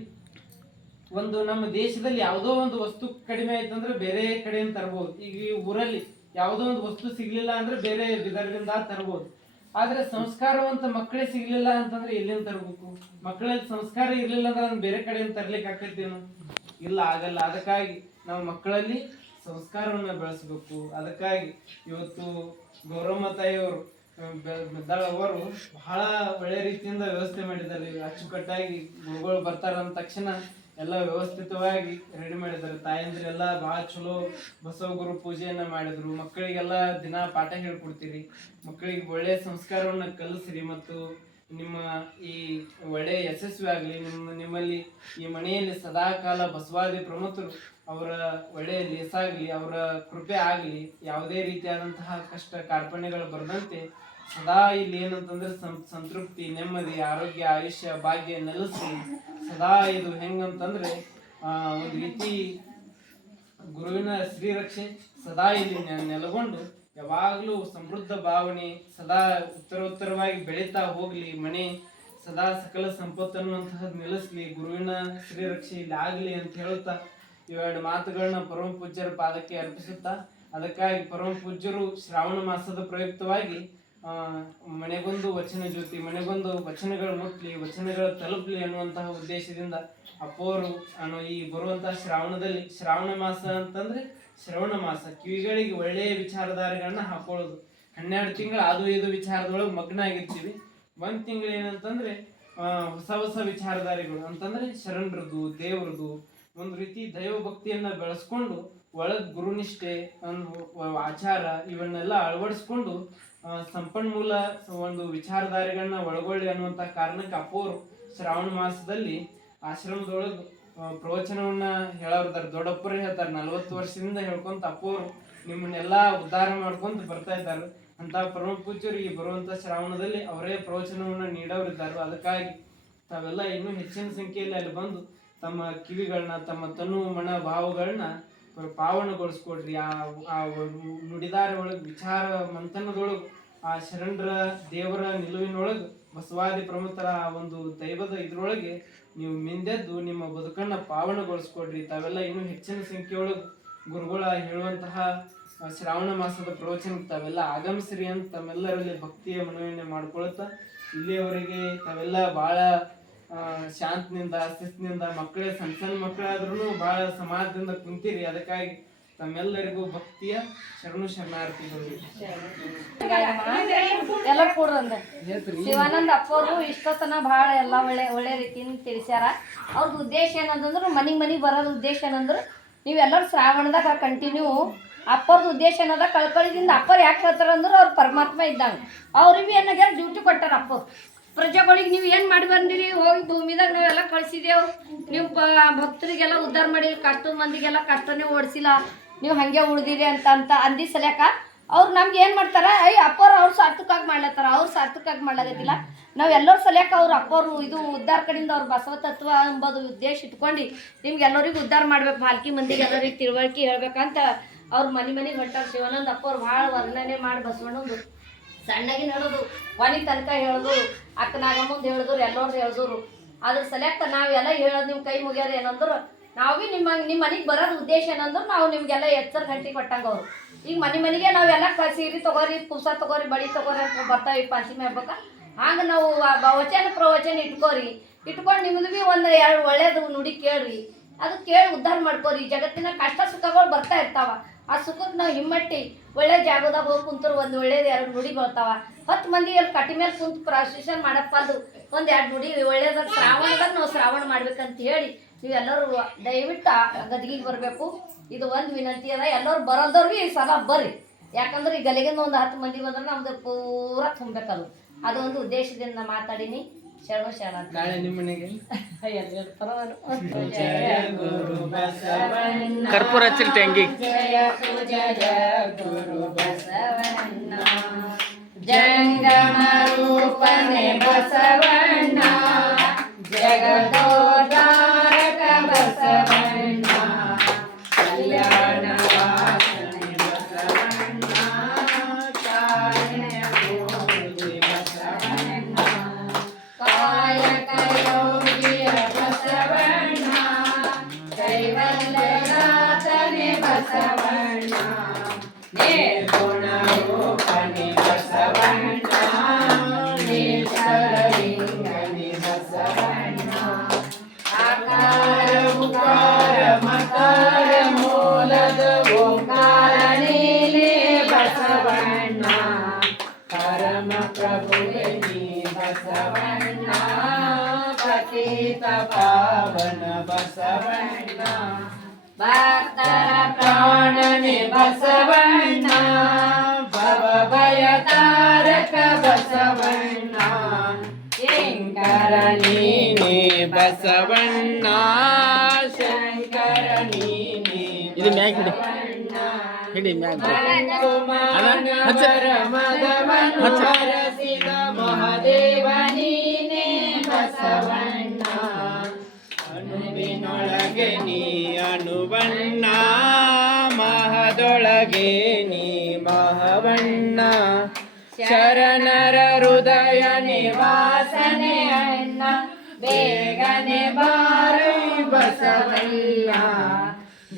ಒಂದು ನಮ್ಮ ದೇಶದಲ್ಲಿ ಯಾವುದೋ ಒಂದು ವಸ್ತು ಕಡಿಮೆ ಆಯ್ತಂದ್ರೆ ಬೇರೆ ಕಡೆಯಿಂದ ತರ್ಬೋದು. ಈಗ ಈ ಊರಲ್ಲಿ ಯಾವುದೋ ಒಂದು ವಸ್ತು ಸಿಗ್ಲಿಲ್ಲ ಅಂದ್ರೆ ಬೇರೆ ಬಿದರದಿಂದ ತರ್ಬೋದು. ಆದ್ರೆ ಸಂಸ್ಕಾರವಂತ ಮಕ್ಕಳೇ ಸಿಗ್ಲಿಲ್ಲ ಅಂತಂದ್ರೆ ಎಲ್ಲಿಂದ ತರ್ಬೇಕು? ಮಕ್ಕಳಲ್ಲಿ ಸಂಸ್ಕಾರ ಇರ್ಲಿಲ್ಲ ಅಂದ್ರೆ ಅದನ್ನ ಬೇರೆ ಕಡೆಯಿಂದ ತರ್ಲಿಕ್ಕೆ ಆಗ್ತೈತೇನು? ಇಲ್ಲ, ಆಗಲ್ಲ. ಅದಕ್ಕಾಗಿ ನಾವು ಮಕ್ಕಳಲ್ಲಿ ಸಂಸ್ಕಾರವನ್ನ ಬೆಳೆಸ್ಬೇಕು. ಅದಕ್ಕಾಗಿ ಇವತ್ತು ಗೌರಮ್ಮ ತಾಯಿಯವರು ಅವರು ಬಹಳ ಒಳ್ಳೆ ರೀತಿಯಿಂದ ವ್ಯವಸ್ಥೆ ಮಾಡಿದ್ದಾರೆ. ಅಚ್ಚುಕಟ್ಟಾಗಿ ಗುರುಗಳು ಬರ್ತಾರ ಅಂದ ತಕ್ಷಣ ಎಲ್ಲ ವ್ಯವಸ್ಥಿತವಾಗಿ ರೆಡಿ ಮಾಡಿದ್ದಾರೆ. ತಾಯಂದ್ರೆಲ್ಲ ಬಹಳ ಚಲೋ ಬಸವ ಗುರು ಪೂಜೆಯನ್ನ ಮಾಡಿದ್ರು. ಮಕ್ಕಳಿಗೆಲ್ಲ ದಿನ ಪಾಠ ಹೇಳ್ಕೊಡ್ತೀರಿ, ಮಕ್ಕಳಿಗೆ ಒಳ್ಳೆಯ ಸಂಸ್ಕಾರವನ್ನ ಕಲಿಸ್ರಿ ಮತ್ತು ನಿಮ್ಮ ಈ ಒಳ್ಳೆಯ ಯಶಸ್ವಿ ಆಗಲಿ. ನಿಮ್ಮಲ್ಲಿ ಈ ಮನೆಯಲ್ಲಿ ಸದಾಕಾಲ ಬಸವಾದಿ ಪ್ರಮುಖರು ಅವರ ಒಳ್ಳೆಯ ಲೇಸಾಗಲಿ, ಅವರ ಕೃಪೆ ಆಗಲಿ, ಯಾವುದೇ ರೀತಿಯಾದಂತಹ ಕಷ್ಟ ಕಾರ್ಪಣ್ಯಗಳು ಬರದಂತೆ ಸದಾ ಇಲ್ಲಿ ಏನಂತಂದ್ರೆ ಸಂತೃಪ್ತಿ, ನೆಮ್ಮದಿ, ಆರೋಗ್ಯ, ಆಯುಷ್ಯ, ಭಾಗ್ಯ ನೆಲೆಸಿ ಸದಾ ಇದು ಹೆಂಗಂತಂದ್ರೆ ಒಂದು ರೀತಿ ಗುರುವಿನ ಶ್ರೀರಕ್ಷೆ ಸದಾ ಇಲ್ಲಿ ನೆಲೆಗೊಂಡು ಯಾವಾಗಲೂ ಸಮೃದ್ಧ ಭಾವನೆ ಸದಾ ಉತ್ತರೋತ್ತರವಾಗಿ ಬೆಳೀತಾ ಹೋಗ್ಲಿ. ಮನೆ ಸದಾ ಸಕಲ ಸಂಪತ್ತು ಅನ್ನುವಂತಹದ್ದು ನೆಲೆಸ್ಲಿ, ಗುರುವಿನ ಶ್ರೀರಕ್ಷೆ ಇಲ್ಲಿ ಆಗ್ಲಿ ಅಂತ ಹೇಳ್ತಾ ಇವೆರಡು ಮಾತುಗಳನ್ನ ಪರಮ ಪೂಜ್ಯರ ಪಾದಕ್ಕೆ ಅರ್ಪಿಸುತ್ತಾ, ಅದಕ್ಕಾಗಿ ಪರಮ ಪೂಜ್ಯರು ಶ್ರಾವಣ ಮಾಸದ ಪ್ರಯುಕ್ತವಾಗಿ ಮನೆಗೊಂದು ವಚನ ಜ್ಯೋತಿ, ಮನೆಗೊಂದು ವಚನಗಳು ಮುಟ್ಲಿ, ವಚನಗಳು ತಲುಪಲಿ ಅನ್ನುವಂತಹ ಉದ್ದೇಶದಿಂದ ಅಪ್ಪೋರು ಈ ಬರುವಂತಹ ಶ್ರಾವಣದಲ್ಲಿ, ಶ್ರಾವಣ ಮಾಸ ಅಂತಂದ್ರೆ ಶ್ರವಣ ಮಾಸ, ಕಿವಿಗಳಿಗೆ ಒಳ್ಳೆಯ ವಿಚಾರಧಾರೆಗಳನ್ನ ಹಾಕೊಳ್ಳೋದು. 12 ತಿಂಗಳು ಅದು ಇದು ವಿಚಾರದೊಳಗೆ ಮಗ್ನ ಆಗಿರ್ತೀವಿ. 1 ತಿಂಗಳು ಏನಂತಂದ್ರೆ ಹೊಸ ಹೊಸ ವಿಚಾರಧಾರೆಗಳು ಅಂತಂದ್ರೆ ಶರಣರದು, ದೇವ್ರದು, ಒಂದು ರೀತಿ ದೈವ ಭಕ್ತಿಯನ್ನ ಬೆಳೆಸ್ಕೊಂಡು ಒಳಗ್ ಗುರುನಿಷ್ಠೆ, ಆಚಾರ ಇವನ್ನೆಲ್ಲ ಅಳವಡಿಸ್ಕೊಂಡು ಸಂಪನ್ಮೂಲ ಒಂದು ವಿಚಾರಧಾರೆಗಳನ್ನ ಒಳಗೊಳ್ಳಿ ಅನ್ನುವಂತ ಕಾರಣಕ್ಕೆ ಅಪ್ಪೋರು ಶ್ರಾವಣ ಮಾಸದಲ್ಲಿ ಆಶ್ರಮದೊಳಗೆ ಪ್ರವಚನವನ್ನ ಹೇಳೋರ್ದಾರ. ದೊಡ್ಡಪ್ಪರೇ ಹೇಳ್ತಾರೆ, 40 ವರ್ಷದಿಂದ ಹೇಳ್ಕೊಂತ ಅಪ್ಪೋರು ನಿಮ್ಮನ್ನೆಲ್ಲಾ ಉದ್ಧಾರ ಮಾಡ್ಕೊಂತ ಬರ್ತಾ ಇದ್ದಾರೆ. ಅಂತ ಪರಮ ಪೂಜ್ಯರು ಈ ಬರುವಂತ ಶ್ರಾವಣದಲ್ಲಿ ಅವರೇ ಪ್ರವಚನವನ್ನ ನೀಡೋರಿದ್ದಾರೆ. ಅದಕ್ಕಾಗಿ ತಾವೆಲ್ಲ ಇನ್ನೂ ಹೆಚ್ಚಿನ ಸಂಖ್ಯೆಯಲ್ಲಿ ಅಲ್ಲಿ ಬಂದು ತಮ್ಮ ಕಿವಿಗಳನ್ನ, ತಮ್ಮ ತನು ಮನ ಭಾವಗಳನ್ನ ಪಾವನಗೊಳಿಸ್ಕೊಡ್ರಿ. ಆ ನುಡಿದಾರ ಒಳಗ್ ವಿಚಾರ ಮಂಥನದೊಳಗ್ ಆ ಶರಣರ ದೇವರ ನಿಲುವಿನೊಳಗ್ ಬಸವಾದಿ ಪ್ರಮುಖರ ಒಂದು ದೈವದ ಇದ್ರೊಳಗೆ ನೀವು ಮಿಂದೆದ್ದು ನಿಮ್ಮ ಬದುಕನ್ನ ಪಾವನಗೊಳಿಸ್ಕೊಡ್ರಿ. ತಾವೆಲ್ಲ ಇನ್ನೂ ಹೆಚ್ಚಿನ ಸಂಖ್ಯೆಯೊಳಗೆ ಗುರುಗಳ ಹೇಳುವಂತಹ ಶ್ರಾವಣ ಮಾಸದ ಪ್ರವಚನ ತಾವೆಲ್ಲ ಆಗಮಿಸ್ರಿ ಅಂತ ತಮ್ಮೆಲ್ಲರಲ್ಲಿ ಭಕ್ತಿಯ ಮನವಿಯನ್ನ ಮಾಡ್ಕೊಳ್ತಾ, ಇಲ್ಲಿಯವರೆಗೆ ತಾವೆಲ್ಲ ಬಹಳ ಶಾಂತಿನಿಂದ ಶಿಸ್ತಿನಿಂದ, ಮಕ್ಕಳೇ ಸಣ್ಣ ಸಣ್ಣ ಮಕ್ಕಳಾದ್ರೂ ಬಹಳ ಸಮಾಜದಿಂದ ಕುಂತೀರಿ. ಅದಕ್ಕಾಗಿ ತಮ್ಮೆಲ್ಲರಿಗೂ ಭಕ್ತಿಯ ಶರಣು ಶರಣಾರ್ಥಿಗಳು. ಎಲ್ಲ ಕೂಡ್ರಂದ ಶಿವಾನಂದ ಅಪ್ಪವರು ಇಷ್ಟೊತ್ತನ ಭಾಳ ಎಲ್ಲ ಒಳ್ಳೆ ರೀತಿಯಿಂದ ತಿಳಿಸ್ಯಾರ. ಅವ್ರದ್ದು ಉದ್ದೇಶ ಏನಂತಂದ್ರೆ ಮನಿಗೆ ಬರೋದು ಉದ್ದೇಶ ಏನಂದ್ರೆ ನೀವೆಲ್ಲರೂ ಶ್ರಾವಣದಾಗ ಕಂಟಿನ್ಯೂ ಅಪ್ಪರ್ದು ಉದ್ದೇಶ ಏನದ ಕಳ್ಕಳಿದಿಂದ ಅಪ್ಪರು ಯಾಕೆ ಹೇಳ್ತಾರ ಅಂದ್ರೆ ಅವ್ರು ಪರಮಾತ್ಮ ಇದ್ದಂಗೆ. ಅವ್ರಿಗೆ ಏನಾಗ್ಯಾರ ಡ್ಯೂಟಿ ಕೊಟ್ಟಾರ ಅಪ್ಪರು. ಪ್ರಜೆಗಳಿಗೆ ನೀವು ಏನು ಮಾಡಿ ಬಂದಿರಿ, ಹೋಗಿ ಭೂಮಿದಾಗ ನಾವೆಲ್ಲ ಕಳಿಸಿದೇವು, ನೀವು ಭಕ್ತರಿಗೆಲ್ಲ ಉದ್ಧಾರ ಮಾಡಿರಿ, ಕಷ್ಟದ ಮಂದಿಗೆಲ್ಲ ಕಷ್ಟನೇ ಓಡಿಸಿಲ್ಲ, ನೀವು ಹಾಗೆ ಉಳ್ದಿರಿ ಅಂತ ಅಂದಿ ಸಲ್ಯಾಕ ಅವ್ರು ನಮ್ಗೆ ಏನು ಮಾಡ್ತಾರೆ, ಅಪ್ಪರು ಅವ್ರು ಸಾರ್ಥಕವಾಗಿ ಮಾಡ್ಲತ್ತಾರ. ಅವ್ರು ಸಾರ್ಥಕವಾಗಿ ಮಾಡ್ಲಾಗತ್ತಿಲ್ಲ, ನಾವು ಎಲ್ಲರ ಸಲ್ಯಾಕ ಅವ್ರು ಅಪ್ಪರು ಇದು ಉದ್ಧಾರ ಕಡೆಯಿಂದ ಅವ್ರು ಬಸವ ತತ್ವ ಎಂಬುದು ಉದ್ದೇಶ ಇಟ್ಕೊಂಡು ನಿಮ್ಗೆಲ್ಲರಿಗೂ ಉದ್ಧಾರ ಮಾಡ್ಬೇಕು, ಮಾಲ್ಕಿ ಮಂದಿಗೆ ಎಲ್ಲರಿಗೆ ತಿಳುವಳಿಕೆ ಹೇಳ್ಬೇಕಂತ ಅವ್ರು ಮನೆಗೆ ಹೊಂಟಾರ. ಶಿವಾನಂದ ಅಪ್ಪವ್ರು ಭಾಳ ವರ್ಣನೆ ಮಾಡಿ ಬಸವಣ್ಣಂದು ಸಣ್ಣಗಿನ ಹೇಳೋದು, ಕೊನೆ ತನಕ ಹೇಳೋದು, ಅಕ್ಕನಾಗ ಮುಂದೆ ಹೇಳಿದ್ರು, ಎಲ್ಲರೂ ಹೇಳಿದ್ರು. ಅದ್ರ ಸಲ್ಯಾಕ ನಾವೆಲ್ಲ ಹೇಳೋದು ನಿಮ್ಮ ಕೈ ಮುಗಿಯೋದು ಏನಂದ್ರೆ ನಾವು ಭೀ ನಿಮ್ಮ ಮನೆಗೆ ಬರೋದು ಉದ್ದೇಶ ಏನಂದ್ರೆ ನಾವು ನಿಮಗೆಲ್ಲ ಎಚ್ಚರ ಗಂಟೆ ಕೊಟ್ಟಂಗೆ ಅವರು ಈಗ ಮನೆಗೆ ನಾವೆಲ್ಲ ಸೀರೆ ತೊಗೋರಿ, ಪುಸ ತೊಗೋರಿ, ಬಳಿ ತೊಗೋರಿ ಅಂತ ಬರ್ತಾವೆ ಪಂಚಮಿ ಹಬ್ಬಕ್ಕೆ. ಹಂಗೆ ನಾವು ವಚನ ಪ್ರವಚನ ಇಟ್ಕೊಂಡು ನಿಮ್ಮದು ಭೀ 1-2 ಒಳ್ಳೇದು ನುಡಿ ಕೇಳ್ರಿ, ಅದು ಕೇಳಿ ಉದ್ಧಾರ ಮಾಡ್ಕೋರಿ. ಜಗತ್ತಿನ ಕಷ್ಟ ಸುಖಗಳು ಬರ್ತಾ ಇರ್ತಾವ, ಆ ಸುಖಕ್ಕೆ ನಾವು ಹಿಮ್ಮಟ್ಟಿ ಒಳ್ಳೆ ಜಾಗದಾಗ ಹೋಗಿ ಕುಂತರು ಒಂದು ಒಳ್ಳೇದು 2 ನುಡಿ ಬರ್ತಾವ. 10 ಮಂದಿ ಅಲ್ಲಿ ಕಟ್ಟಿ ಮೇಲೆ ಕುಂತು ಪ್ರಾಶಿಷನ್ ಮಾಡಪ್ಪ ಅದು 1-2 ನುಡಿ ಒಳ್ಳೇದಾಗ ಶ್ರಾವಣದಾಗ ನಾವು ಶ್ರಾವಣ ಮಾಡ್ಬೇಕಂತ ಹೇಳಿ ನೀವೆಲ್ಲರೂ ದಯವಿಟ್ಟು ಗದಗಿಗೆ ಬರಬೇಕು. ಇದು ಒಂದು ವಿನಂತಿ ಅದ. ಎಲ್ಲರೂ ಬರೋದವ್ರಿಗೆ ಈ ಸಲ ಬರ್ರಿ, ಯಾಕಂದ್ರೆ ಈ ಗಲಿಗಿಂದ ಒಂದು 10 ಮಂದಿ ಬಂದ್ರೆ ನಮ್ದು ಪೂರ ತುಂಬಬೇಕದು. ಅದೊಂದು ಉದ್ದೇಶದಿಂದ ಮಾತಾಡೀನಿ. ಶರಣು ಶರಣ ನಾಳೆ ನಿಮ್ಮ ಮನೆಗೆ ಜಯ ಗುರು ಬಸವಣ್ಣ ಕರ್ಪೂರ ಹಚ್ಚಿರಿ ತೆಂಗಿ ಜಯ ಗುರು ಬಸವಣ್ಣ ಜಂಗಮ ರೂಪನೆ ಬಸವಣ್ಣ ಜಗದೋದ್ಧಾರಕ ಬಸವಣ್ಣ ಕಲ್ಯಾಣ ವಾಸನೆ ಬಸವಣ್ಣ ಕಾರುಣ್ಯ ಮೂರ್ತಿ ಬಸವಣ್ಣ ಕಾಯಕ ಯೋಗಿಯ ಬಸವಣ್ಣ ಕೈವಲ್ಯನಾಥನೆ ಬಸವಣ್ಣ ನಿರ್ಗುಣ ರೂಪನೆ ಬಸವಣ್ಣ ನಿಶ್ಚಲಲಿಂಗನೆ ಬಸವಣ್ಣ ಆಕಾರ ಉಕಾರ ಮಕಾರ ಮೂಲದ ಓಂಕಾರ ನೀನೇ ಬಸವಣ್ಣ ಪರಮ ಪ್ರಭುವೆ ನೀ ಬಸವಣ್ಣ ಪತಿತ ಪಾವನ ಬಸವಣ್ಣ ಭಕ್ತರ ಪ್ರಾಣನೆ ಬಸವಣ್ಣ ಭವ ಭಯ ತಾರಕ ಬಸವಣ್ಣ ಶಂಕರ ನೀನೇ ಬಸವಣ್ಣ ಶಂಕರ ನೀನೇ ಇದು ಮ್ಯಾಗ್ ಹಿಡಿ ಹಿಡಿ ಮ್ಯಾಗ್ ಹರಸಿದ ಮಹಾದೇವ ನೀನೇ ಬಸವಣ್ಣ ಅಣುವಿನೊಳಗೆ ನೀ ಅಣುವಣ್ಣ ಮಹದೊಳಗೆ ನೀ ಮಹವಣ್ಣ ಶರಣರ ಹೃದಯ ನಿವಾಸನೆ ಅಣ್ಣ ಬೇಗನೆ ಬಾರು ಬಸವಣ್ಣ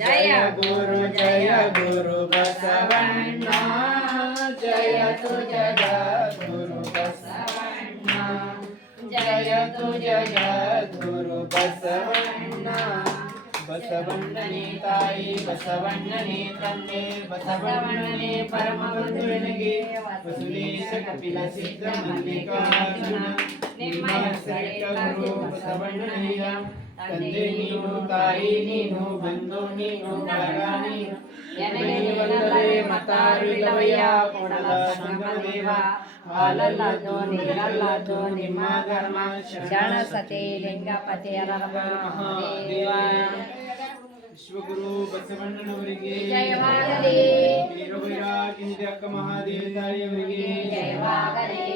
ಜಯ ಗುರು ಬಸವಣ್ಣ ಜಯ ತು ಜಯ ಗುರು ಬಸವಣ್ಣ ಜಯ ತು ಜಯ ಗುರು ಬಸವಣ್ಣ ಬಸವಣ್ಣನೇ ತಾಯಿ ಬಸವಣ್ಣನೇ ತಂದೆ ಬಸವಣ್ಣನೇ ಪರಮ ಬಂಧುವಿನಿಗೆ ಬಸವೇಶ ಕಪಿಲ ಸಿದ್ಧ ಮಲ್ಲಿಕಾರ್ಜುನ ನಿಮ್ಮ ಗುರು ಬಸವಣ್ಣನಯ್ಯ ತಂದೆ ನೀನು ತಾಯಿ ನೀನು ಬಂಧು ನೀನು ಬಳಗ ನೀನು ಎನಗೆ ಬಂದರೆ ಮತಾರಿಲ್ಲವಯ್ಯ ಕೊಡಲ ಸಂಗಮದೇವ ಹಾಲಲ್ಲದೋ ನೀರಲ್ಲದೋ ನಿಮ್ಮ ಧರ್ಮ ಶರಣ ಸತಿ ಲಿಂಗಪತಿ ಮಹಾದೇವ ವಿಶ್ವಗುರು ಬಸವಣ್ಣನವರಿಗೆ ಜಯವಾಗಲಿ ವೀರವೈರಾಗಿಂದ ಅಕ್ಕ ಮಹಾದೇವಿ ತಾಯಿಯವರಿಗೆ ಜಯವಾಗಲಿ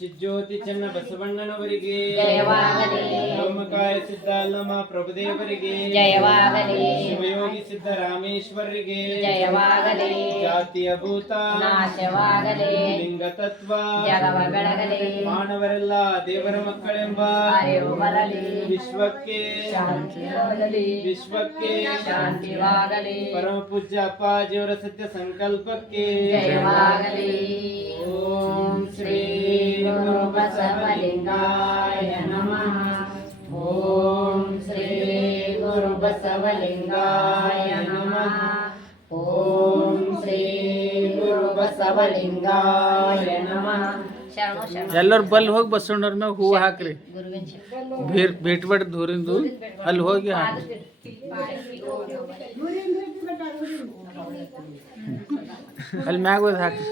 ಚಿಜ್ಯೋತಿ ಚೆನ್ನ ಬಸವಣ್ಣನವರಿಗೆ ಜಯವಾಗಲಿ ಬ್ರಹ್ಮಕಾಯ ಸಿದ್ಧಾಲಮ್ಮ ಪ್ರಭುದೇವರಿಗೆ ಜಯವಾಗಲಿ ಶಿವಯೋಗಿ ಸಿದ್ದರಾಮೇಶ್ವರರಿಗೆ ಜಯವಾಗಲಿ ಜಾತಿಯ ಭೂತ ನಾಶವಾಗಲಿ ಲಿಂಗ ತತ್ವ ಜಗವ ಬೆಳಗಲಿ ಮಾನವರೆಲ್ಲ ದೇವರ ಮಕ್ಕಳೆಂಬ ಅರಿವು ಬರಲಿ ವಿಶ್ವಕ್ಕೆ ಶಾಂತಿಯಾಗಲಿ ವಿಶ್ವಕ್ಕೆ ಶಾಂತಿವಾಗಲಿ ಪರಮ ಪೂಜ್ಯ ಅಪ್ಪಾಜಿಯವರ ಸತ್ಯ ಸಂಕಲ್ಪಕ್ಕೆ ಜಯವಾಗಲಿ ಓಂ ಶ್ರೀ ಗುರು ಬಸವಲಿಂಗಾಯ ನಮಃ ಓಂ ಶ್ರೀ ಗುರು ಬಸವಲಿಂಗಾಯ ನಮಃ ಓಂ ಶ್ರೀ ಗುರು ಬಸವಲಿಂಗಾಯ ನಮಃ ಶರಣು ಶರಣ ಎಲ್ಲರೂ ಬಲ್ಲಿ ಹೋಗಿ ಬಸವಣ್ಣರ ಮ್ಯಾಗ ಹೂವು ಹಾಕ್ರಿ ಗುರುವಿನ ಶರಣ ಬೇಟ್ಬೇಡ ದೂರಿಂದು ಅಲ್ಲಿ ಹೋಗಿ ಹಾಕ್ರಿ ಅಲ್ಲಿ ಮ್ಯಾಗ ಹೋಗಿ ಹಾಕ್ರಿ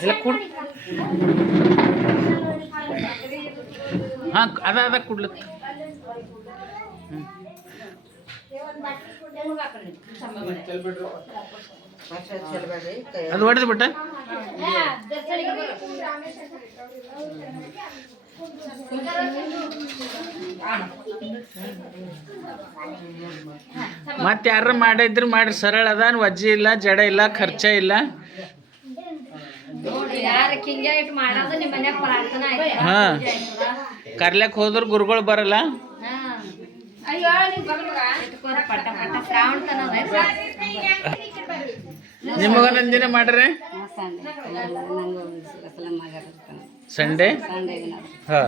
ಎಲ್ಲ ಕೂಡ್ ಹಾಂ ಅದ ಕುಡ್ಲತ್ತ ಅದು ಹೊಡೆದು ಬಿಟ್ಟ ಮತ್ತೆ ಯಾರ ಮಾಡಿದ್ರು ಮಾಡ್ರಿ ಸರಳ ಅದ ವಜ್ಜಿ ಇಲ್ಲ ಜಡ ಇಲ್ಲ ಖರ್ಚ ಇಲ್ಲ ನೋಡಿ ಯಾರ ಕಿಂಗ ಇಟ್ಟು ಮಾಡೋದು ನಿಮ್ಮ ಮನ್ಯಾಗ ಪ್ರಾರ್ಥನಾ ಹಾ ಕರ್ಲಕ್ ಹೋದ್ರ ಗುರುಗಳು ಬರಲ್ಲ ಅಯ್ಯೋ ನೀವು ಇಟ್ಕೋರ ಪಟ್ಟ ಪಟ್ಟ ಶ್ರಾವಣ ತನದ ನಿಮಗ ನಂದಿನ ಮಾಡ್ರಿ ಸಂಡೇ ಹಾ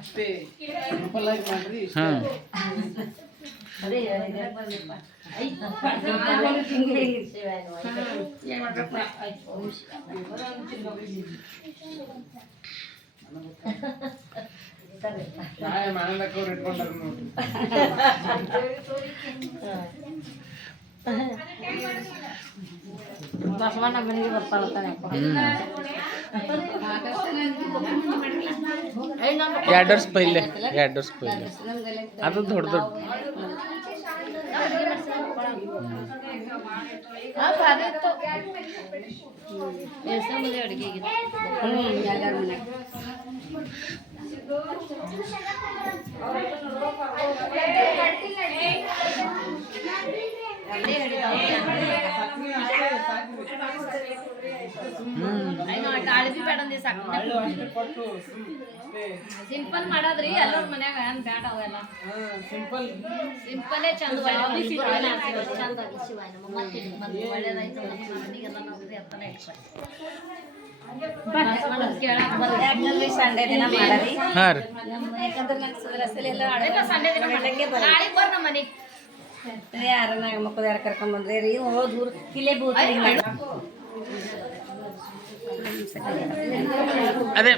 ಅಷ್ಟೇ ಸಿಂಪಲ್ ಆಗಿ ಮಾಡ್ರಿ ಹಾ ನಾಳೆ ಮಾನದಕ್ಕವ್ರು ಇಟ್ಕೊಂಡಾರ ನೋಡ್ರಿ ಬಸವಣ್ಣ ಮನೆಗೆ ಬರ್ತಾರತ್ತಾನೆ 2 ವರ್ಷ ಪೈಲೆ ಅದು ದೊಡ್ಡ ಅಡುಗೆಗೆ ಗಾಳಿ ಬೇಡ ಸಿಂಪಲ್ ಮಾಡೋದ್ರಿ ಎಲ್ಲರ ಮನ್ಯಾಗ ಏನ್ ಬ್ಯಾಡ ಅವೆಲ್ಲ ಸಿಂಪಲ್ಲೇ ಚಂದ ಚಂದ ಒಳ್ಳೇದಾಯ್ತು ಮನೆಗೆಲ್ಲ ನಮ್ದು ಎತ್ತನೇ ಸಂಡೇ ದಿನ ಮಾಡರಿ ಹಾಂ ರೀ ಯಾಕಂದ್ರೆ ನಂಗೆ ಸಂಡೇ ದಿನ ನಾಳೆಗೆ ಬರ್ರಿ ನಮ್ಮ ಮನೆಗೆ ಯಾರನ್ನ ಮಕ್ಕಳು ಯಾರು ಕರ್ಕೊಂಡ್ ಬಂದ್ರಿ ರೀ ದೂರ ಕಿಲೆ ಅದೇ